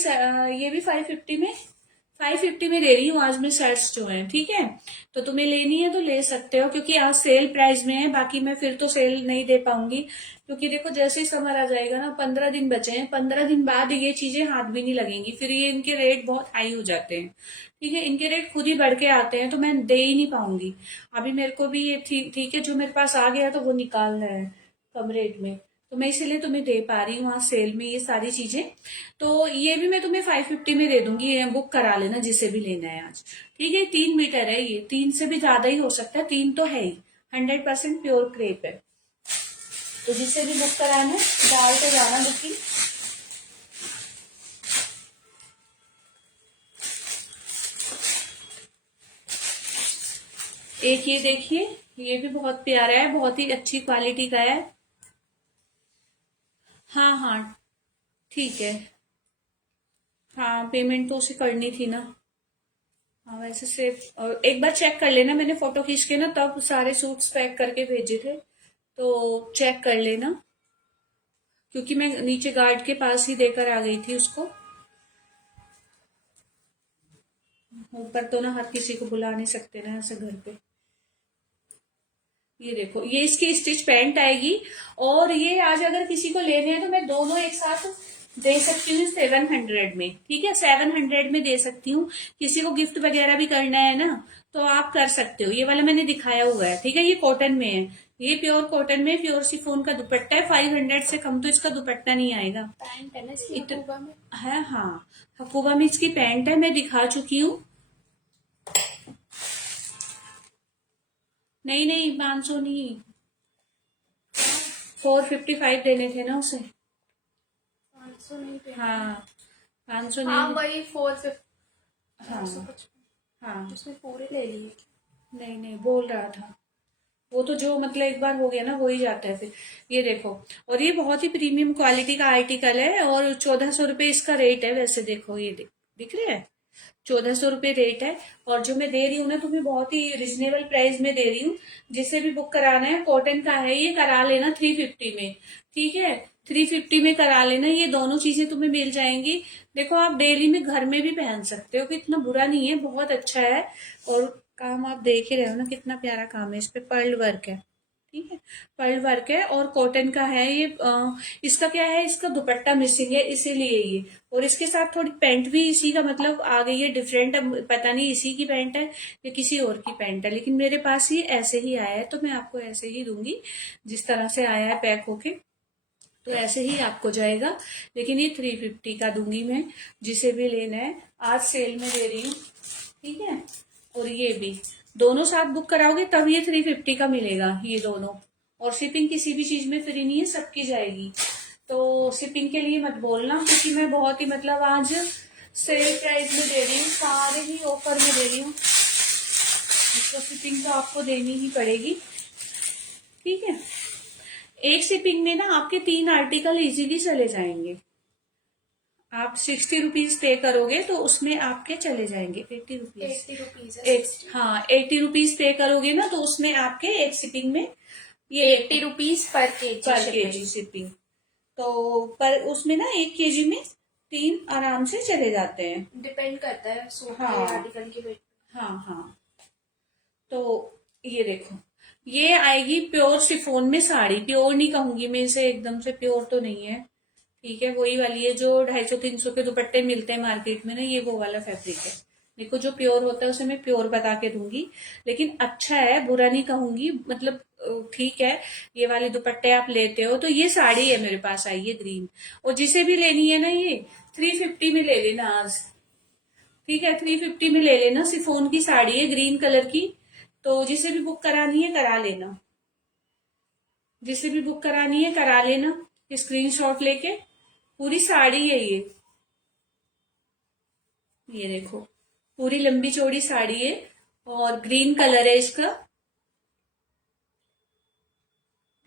ये भी 550 में दे रही हूँ आज मैं शर्ट्स जो हैं, ठीक है। तो तुम्हें लेनी है तो ले सकते हो, क्योंकि आज सेल प्राइस में है। बाकी मैं फिर तो सेल नहीं दे पाऊंगी, क्योंकि देखो जैसे ही समर आ जाएगा ना, 15 दिन बचे हैं, 15 दिन बाद ये चीजें हाथ भी नहीं लगेंगी, फिर ये इनके रेट बहुत हाई हो जाते हैं, ठीक है। इनके रेट खुद ही बढ़ के आते हैं, तो मैं दे ही नहीं पाऊंगी। अभी मेरे को भी ये ठीक है, जो मेरे पास आ गया तो वो निकालना है कम रेट में, तो मैं इसीलिए तुम्हें दे पा रही हूँ आज सेल में ये सारी चीजें। तो ये भी मैं तुम्हें 550 में दे दूंगी, ये बुक करा लेना जिसे भी लेना है आज, ठीक है। 3 मीटर है ये, 3 से भी ज्यादा ही हो सकता है, 3 तो है ही। 100% प्योर क्रेप है, तो जिसे भी बुक कराना है डाल के जाना बुकिंग। एक ये देखिए, ये भी बहुत प्यारा है, बहुत ही अच्छी क्वालिटी का है। हाँ हाँ, ठीक है। हाँ, पेमेंट तो उसे करनी थी ना। हाँ, वैसे से एक बार चेक कर लेना, मैंने फोटो खींच के ना तब सारे सूट्स पैक करके भेजे थे, तो चेक कर लेना, क्योंकि मैं नीचे गार्ड के पास ही देकर आ गई थी उसको। ऊपर तो ना हर किसी को बुला नहीं सकते ना ऐसे घर पे। ये देखो, ये इसकी स्टिच पैंट आएगी, और ये आज अगर किसी को लेने हैं तो मैं दोनों एक साथ दे सकती हूँ 700 में, ठीक है। 700 में दे सकती हूँ, किसी को गिफ्ट वगैरह भी करना है ना तो आप कर सकते हो। ये वाला मैंने दिखाया हुआ है, ठीक है, ये कॉटन में है, ये प्योर कॉटन में, प्योर शिफॉन का दुपट्टा है। 500 से कम तो इसका दुपट्टा नहीं आएगा। पैंट है ना इसकी हकूबा में? है, हाँ, हकूबा में इसकी पैंट है, मैं दिखा चुकी हूँ। नहीं नहीं, 500 नहीं, 455 देने थे ना उसे। 500 नहीं पे? हाँ, 500 हाँ नहीं। वही 450। हाँ हाँ, उसमें पूरे ले लिए। नहीं नहीं बोल रहा था वो तो, जो मतलब एक बार हो गया ना वो ही जाता है फिर। ये देखो, और ये बहुत ही प्रीमियम क्वालिटी का आर्टिकल है, और 1400 रुपये इसका रेट है वैसे। देखो ये दिख रहा है, 1400 रुपये रेट है। और जो मैं दे रही हूँ ना तुम्हें, बहुत ही रिजनेबल प्राइस में दे रही हूँ। जिसे भी बुक कराना है, कॉटन का है ये, करा लेना 350 में। ठीक है, 350 में करा लेना, ये दोनों चीजें तुम्हें मिल जाएंगी। देखो आप डेली में घर में भी पहन सकते हो, कि इतना बुरा नहीं है, बहुत अच्छा है। और काम आप देख ही रहे हो ना, कितना प्यारा काम है, इस पे पर्ल वर्क है। ठीक है, पर्ल वर्क है और कॉटन का है ये। इसका क्या है, इसका दुपट्टा मिसिंग है इसीलिए ये। और इसके साथ थोड़ी पैंट भी इसी का मतलब आ गई है डिफरेंट। अब पता नहीं इसी की पैंट है या किसी और की पैंट है, लेकिन मेरे पास ही ऐसे ही आया है, तो मैं आपको ऐसे ही दूंगी जिस तरह से आया है पैक होके। तो ऐसे ही आपको जाएगा, लेकिन ये 350 का दूंगी मैं, जिसे भी लेना है। आज सेल में दे रही हूँ। ठीक है, और ये भी दोनों साथ बुक कराओगे तब ये 350 का मिलेगा, ये दोनों। और शिपिंग किसी भी चीज में फ्री नहीं है, सबकी जाएगी। तो शिपिंग के लिए मत बोलना, क्योंकि मैं बहुत ही मतलब आज सेल प्राइस में दे रही हूँ, सारे ही ऑफर में दे रही हूँ। तो शिपिंग तो आपको देनी ही पड़ेगी। ठीक है, एक शिपिंग में ना आपके 3 आर्टिकल इजीली चले जाएंगे। आप 60 रुपीज पे करोगे तो उसमें आपके चले जाएंगे 80 रुपीज। 80 रुपीज है, एक 60। हाँ, 80 रुपीज पे करोगे ना तो उसमें आपके एक शिपिंग में ये 80 रुपीज पर केजी पर शिपिंग। KG shipping. तो पर उसमें ना 1 केजी में 3 आराम से चले जाते हैं। डिपेंड करता है सूट के हाँ आर्टिकल के वेट। हाँ हाँ। तो ये देखो, ये आएगी प्योर शिफॉन में साड़ी। प्योर नहीं कहूंगी मैं इसे, एकदम से प्योर तो नहीं है। ठीक है, वही वाली है जो 250-300 के दुपट्टे मिलते हैं मार्केट में ना, ये वो वाला फैब्रिक है। देखो जो प्योर होता है उसे मैं प्योर बता के दूंगी, लेकिन अच्छा है, बुरा नहीं कहूंगी, मतलब ठीक है। ये वाले दुपट्टे आप लेते हो तो ये साड़ी है मेरे पास आई है ग्रीन। और जिसे भी लेनी है ना, ये 350 में ले लेना आज। ठीक है, 350 में ले लेना, सिफोन की साड़ी है ग्रीन कलर की। तो जिसे भी बुक करानी है करा लेना, जिसे भी बुक करानी है करा लेना, स्क्रीनशॉट लेके। पूरी साड़ी है ये देखो, पूरी लंबी चौड़ी साड़ी है, और ग्रीन कलर है इसका।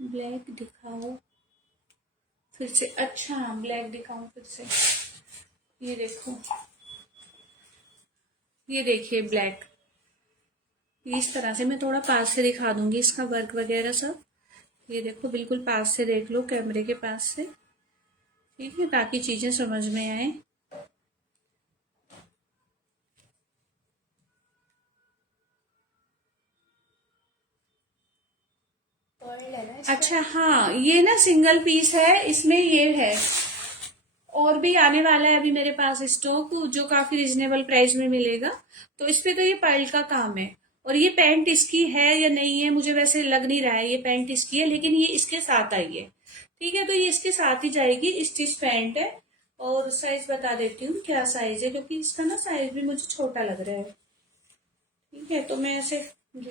ब्लैक दिखाओ फिर से, अच्छा ब्लैक दिखाओ फिर से। ये देखो, ये देखिए ब्लैक। इस तरह से मैं थोड़ा पास से दिखा दूंगी इसका वर्क वगैरह सब। ये देखो, बिल्कुल पास से देख लो, कैमरे के पास से। ठीक है, ताकि चीजें समझ में आए। पर्ल है ना इसमें। अच्छा हाँ, ये ना सिंगल पीस है, इसमें ये है। और भी आने वाला है अभी मेरे पास स्टॉक, जो काफी रिजनेबल प्राइस में मिलेगा। तो इस पे तो ये पर्ल का काम है। और ये पैंट इसकी है या नहीं है मुझे वैसे लग नहीं रहा है ये पैंट इसकी है, लेकिन ये इसके साथ आई है। ठीक है, तो ये इसके साथ ही जाएगी, स्टिच पैंट है। और साइज बता देती हूँ क्या साइज है, क्योंकि इसका ना साइज भी मुझे छोटा लग रहा है। ठीक है, तो मैं ऐसे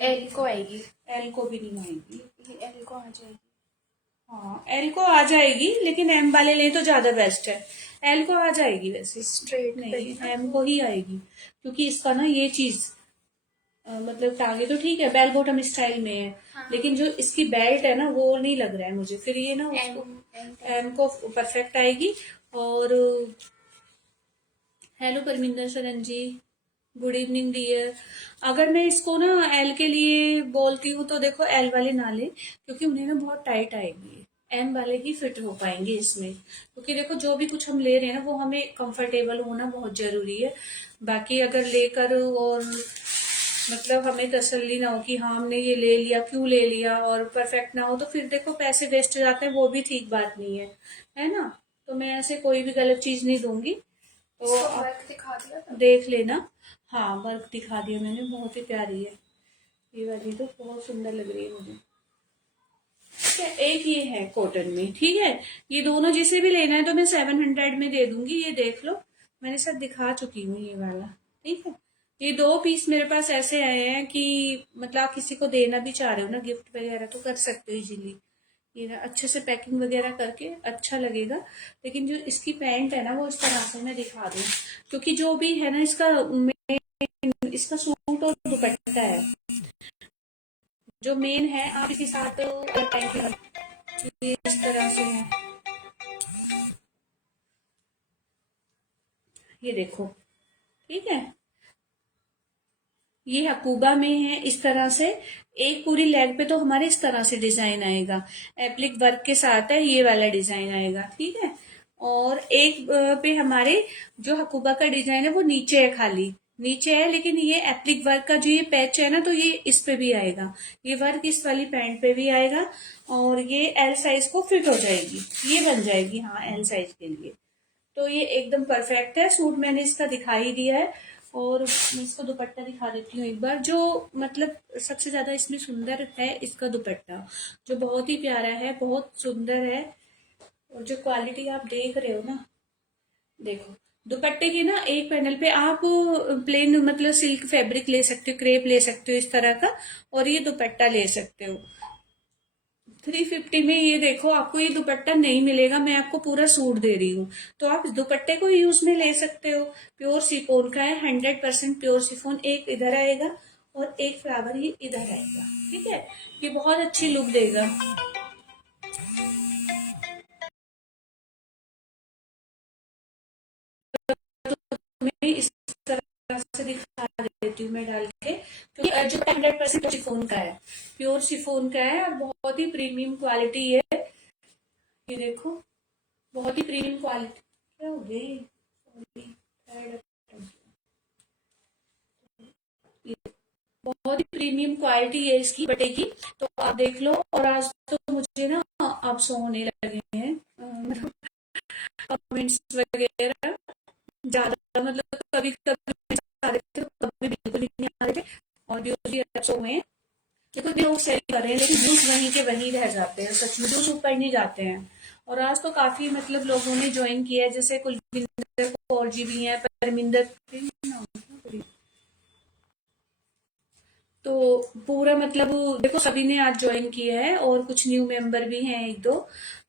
एल को आएगी। एल को भी नहीं आएगी। ये एल को आ जाएगी। हाँ, एल को आ जाएगी, लेकिन एम वाले लें तो ज्यादा बेस्ट है। एल को आ जाएगी वैसे, स्ट्रेट नहीं एम को ही आएगी, क्योंकि इसका ना ये चीज मतलब टांगे तो ठीक है बेल बॉटम स्टाइल में है। हाँ। लेकिन जो इसकी बेल्ट है ना वो नहीं लग रहा है मुझे, फिर ये ना उसको एम को परफेक्ट आएगी। और हेलो परमिंदर शरण जी, गुड इवनिंग डियर। अगर मैं इसको ना एल के लिए बोलती हूँ तो देखो एल वाले ना ले, क्योंकि उन्हें ना बहुत टाइट आएगी। एम वाले ही फिट हो पाएंगे इसमें, क्योंकि देखो जो भी कुछ हम ले रहे हैं ना वो हमें कंफर्टेबल होना बहुत जरूरी है। बाकी अगर लेकर और मतलब हमें तसल्ली ना हो कि हाँ हमने ये ले लिया, क्यों ले लिया, और परफेक्ट ना हो तो फिर देखो पैसे वेस्ट जाते हैं, वो भी ठीक बात नहीं है ना। तो मैं ऐसे कोई भी गलत चीज नहीं दूंगी। तो इसको वर्क दिखा दिया था। देख लेना। हाँ, वर्क दिखा दिया मैंने, बहुत ही प्यारी है ये वाली, तो बहुत सुंदर लग रही है मुझे। ठीक है, एक ये है कॉटन में। ठीक है, ये दोनों जिसे भी लेना है तो मैं 700 में दे दूंगी। ये देख लो, मैंने सब दिखा चुकी हूँ ये वाला। ठीक है, ये 2 पीस मेरे पास ऐसे आए हैं कि मतलब आप किसी को देना भी चाह रहे हो ना, गिफ्ट वगैरह, तो कर सकते हो इजीली। ये ना अच्छे से पैकिंग वगैरह करके अच्छा लगेगा। लेकिन जो इसकी पैंट है ना वो इस तरह से मैं दिखा दूँ, क्योंकि जो भी है ना इसका इसका सूट और दुपट्टा है जो मेन है। आप इसके साथ अलग टाइप के ये इस तरह से है, ये देखो, ठीक है। ये हकूबा में है इस तरह से। एक पूरी लेग पे तो हमारे इस तरह से डिजाइन आएगा, एप्लिक वर्क के साथ है, ये वाला डिजाइन आएगा, ठीक है। और एक पे हमारे जो हकूबा का डिजाइन है वो नीचे है, खाली नीचे है, लेकिन ये एप्लिक वर्क का जो ये पैच है ना, तो ये इस पे भी आएगा, ये वर्क इस वाली पैंट पे भी आएगा, और ये एल साइज को फिट हो जाएगी, ये बन जाएगी, हाँ, एल साइज के लिए। तो ये एकदम परफेक्ट है। सूट मैंने इसका दिखा ही दिया है, और मैं इसको दुपट्टा दिखा देती हूँ एक बार। जो मतलब सबसे ज्यादा इसमें सुंदर है इसका दुपट्टा, जो बहुत ही प्यारा है, बहुत सुंदर है। और जो क्वालिटी आप देख रहे हो ना, देखो दुपट्टे की ना एक पैनल पे आप प्लेन मतलब सिल्क फैब्रिक ले सकते हो, क्रेप ले सकते हो इस तरह का, और ये दुपट्टा ले सकते हो। 350 में ये देखो, आपको ये दुपट्टा नहीं मिलेगा, मैं आपको पूरा सूट दे रही हूँ, तो आप इस दुपट्टे को यूज में ले सकते हो। प्योर शिफॉन का है, 100% प्योर शिफॉन। एक इधर आएगा और एक फ्लावर ही इधर आएगा, ठीक है। ये बहुत अच्छी लुक देगा। मैं इस तरह से दिखा देती हूँ मैं डाल के, क्योंकि जो 100% शिफॉन का है, प्योर शिफॉन का है, और बहुत ही प्रीमियम क्वालिटी है। ये देखो, बहुत ही प्रीमियम क्वालिटी। क्या हो गई? Sorry, बहुत ही प्रीमियम क्वालिटी है इसकी बटे की, तो आप देख लो। और आज तो मुझे ना आप सोने लगे हैं कमेंट्स वगैरह ज्यादा, मतलब कभी कभी आ रहे थे, कभी बिल्कुल ही नहीं आ रहे थे, और व्यूज भी अच्छे हुए हैं। देखो भी लोग शेयर कर रहे हैं, लेकिन व्यूज वहीं के वहीं रह जाते हैं, सच में व्यूज ऊपर नहीं जाते हैं। और आज तो काफी मतलब लोगों ने ज्वाइन किया है, जैसे कुलविंदर कौर जी भी हैं, परमिंदर, तो पूरा मतलब देखो सभी ने आज ज्वाइन किया है, और कुछ न्यू मेंबर भी हैं एक दो,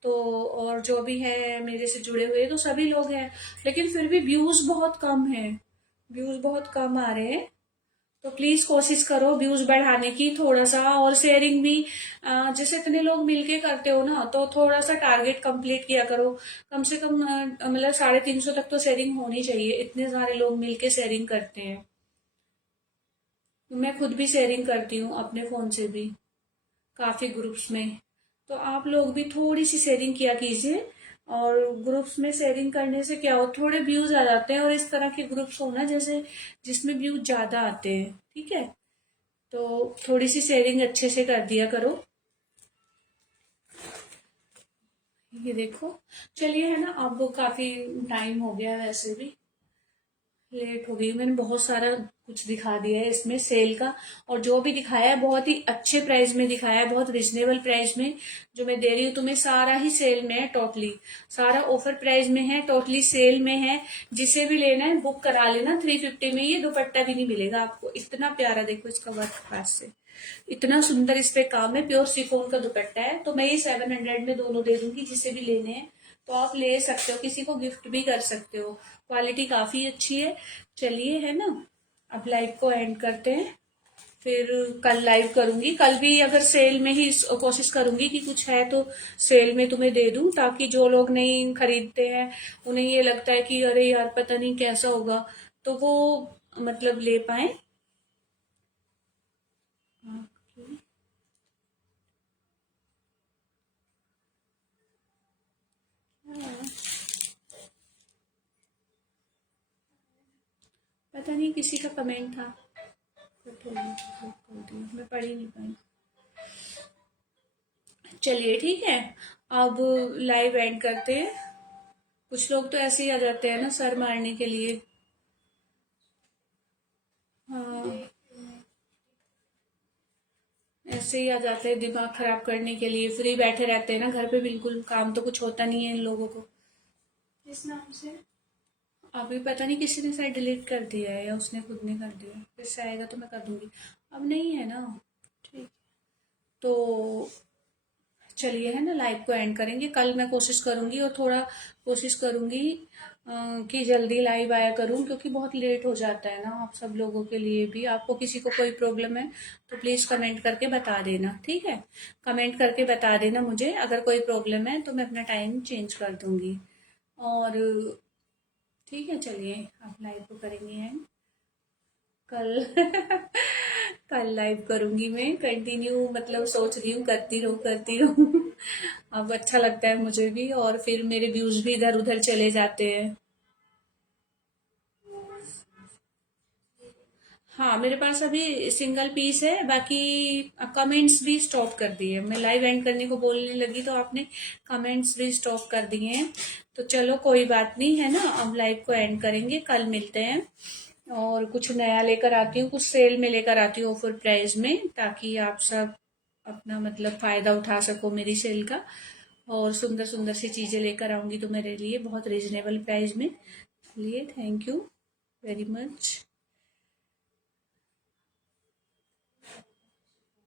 तो और जो भी है मेरे से जुड़े हुए तो सभी लोग हैं, लेकिन फिर भी व्यूज बहुत कम है, व्यूज बहुत कम आ रहे हैं। तो प्लीज कोशिश करो व्यूज बढ़ाने की थोड़ा सा, और शेयरिंग भी जैसे इतने लोग मिलके करते हो ना, तो थोड़ा सा टारगेट कंप्लीट किया करो। कम से कम मतलब 350 तक तो शेयरिंग होनी चाहिए, इतने सारे लोग मिलके शेयरिंग करते हैं। मैं खुद भी शेयरिंग करती हूँ अपने फोन से भी, काफी ग्रुप्स में। तो आप लोग भी थोड़ी सी शेयरिंग किया कीजिए, और ग्रुप्स में शेयरिंग करने से क्या हो, थोड़े व्यूज आ जाते हैं, और इस तरह के ग्रुप्स हो ना जैसे जिसमें व्यूज ज्यादा आते हैं, ठीक है। तो थोड़ी सी शेयरिंग अच्छे से कर दिया करो। ये देखो, चलिए, है ना, अब काफी टाइम हो गया, वैसे भी लेट हो गई। मैंने बहुत सारा कुछ दिखा दिया है इसमें सेल का, और जो भी दिखाया है बहुत ही अच्छे प्राइस में दिखाया है, बहुत रिजनेबल प्राइस में। जो मैं दे रही हूँ तुम्हें सारा ही सेल में है, टोटली सारा ऑफर प्राइस में है, टोटली सेल में है। जिसे भी लेना है बुक करा लेना। 350 में ये दुपट्टा भी नहीं मिलेगा आपको, इतना प्यारा देखो इसका वर्क पास से, इतना सुंदर इस पे काम है। प्योर शिफॉन का दुपट्टा है, तो मैं ये 700 में दोनों दे दूंगी, जिसे भी लेने हैं तो आप ले सकते हो, किसी को गिफ्ट भी कर सकते हो। क्वालिटी काफी अच्छी है। चलिए, है ना, अब लाइव को एंड करते हैं, फिर कल लाइव करूंगी। कल भी अगर सेल में ही कोशिश करूंगी कि कुछ है तो सेल में तुम्हें दे दूं, ताकि जो लोग नहीं खरीदते हैं, उन्हें ये लगता है कि अरे यार पता नहीं कैसा होगा, तो वो मतलब ले पाए। पता नहीं किसी का कमेंट था, मैं पढ़ ही नहीं पाई। चलिए ठीक है, अब लाइव एंड करते हैं। कुछ लोग तो ऐसे ही आ जाते हैं ना सर मारने के लिए। हाँ, ऐसे ही आ जाते हैं दिमाग खराब करने के लिए, फ्री बैठे रहते हैं ना घर पे, बिल्कुल काम तो कुछ होता नहीं है इन लोगों को। इस नाम से अभी पता नहीं किसी ने शायद डिलीट कर दिया है, या उसने खुद ने कर दिया, फिर से आएगा तो मैं कर दूंगी। अब नहीं है ना, ठीक। तो चलिए, है ना, लाइव को एंड करेंगे। कल मैं कोशिश करूंगी, और थोड़ा कोशिश करूंगी कि जल्दी लाइव आया करूं, क्योंकि बहुत लेट हो जाता है ना आप सब लोगों के लिए भी। आपको किसी को कोई प्रॉब्लम है तो प्लीज़ कमेंट करके बता देना, ठीक है? कमेंट करके बता देना मुझे, अगर कोई प्रॉब्लम है तो मैं अपना टाइम चेंज कर दूंगी। और ठीक है, चलिए आप लाइव को करेंगे एंड कल कल लाइव करूंगी मैं कंटिन्यू, मतलब सोच रही हूँ करती रहूँ अब अच्छा लगता है मुझे भी, और फिर मेरे व्यूज भी इधर उधर चले जाते हैं। हाँ, मेरे पास अभी सिंगल पीस है, बाकी कमेंट्स भी स्टॉप कर दिए। मैं लाइव एंड करने को बोलने लगी तो आपने कमेंट्स भी स्टॉप कर दिए हैं। तो चलो कोई बात नहीं है ना, अब लाइव को एंड करेंगे, कल मिलते हैं। और कुछ नया लेकर आती हूँ, कुछ सेल में लेकर आती हूँ ऑफर प्राइस में, ताकि आप सब अपना मतलब फायदा उठा सको मेरी सेल का। और सुंदर सुंदर सी चीजें लेकर आऊंगी तो मेरे लिए बहुत रीजनेबल प्राइस में। चलिए, थैंक यू वेरी मच।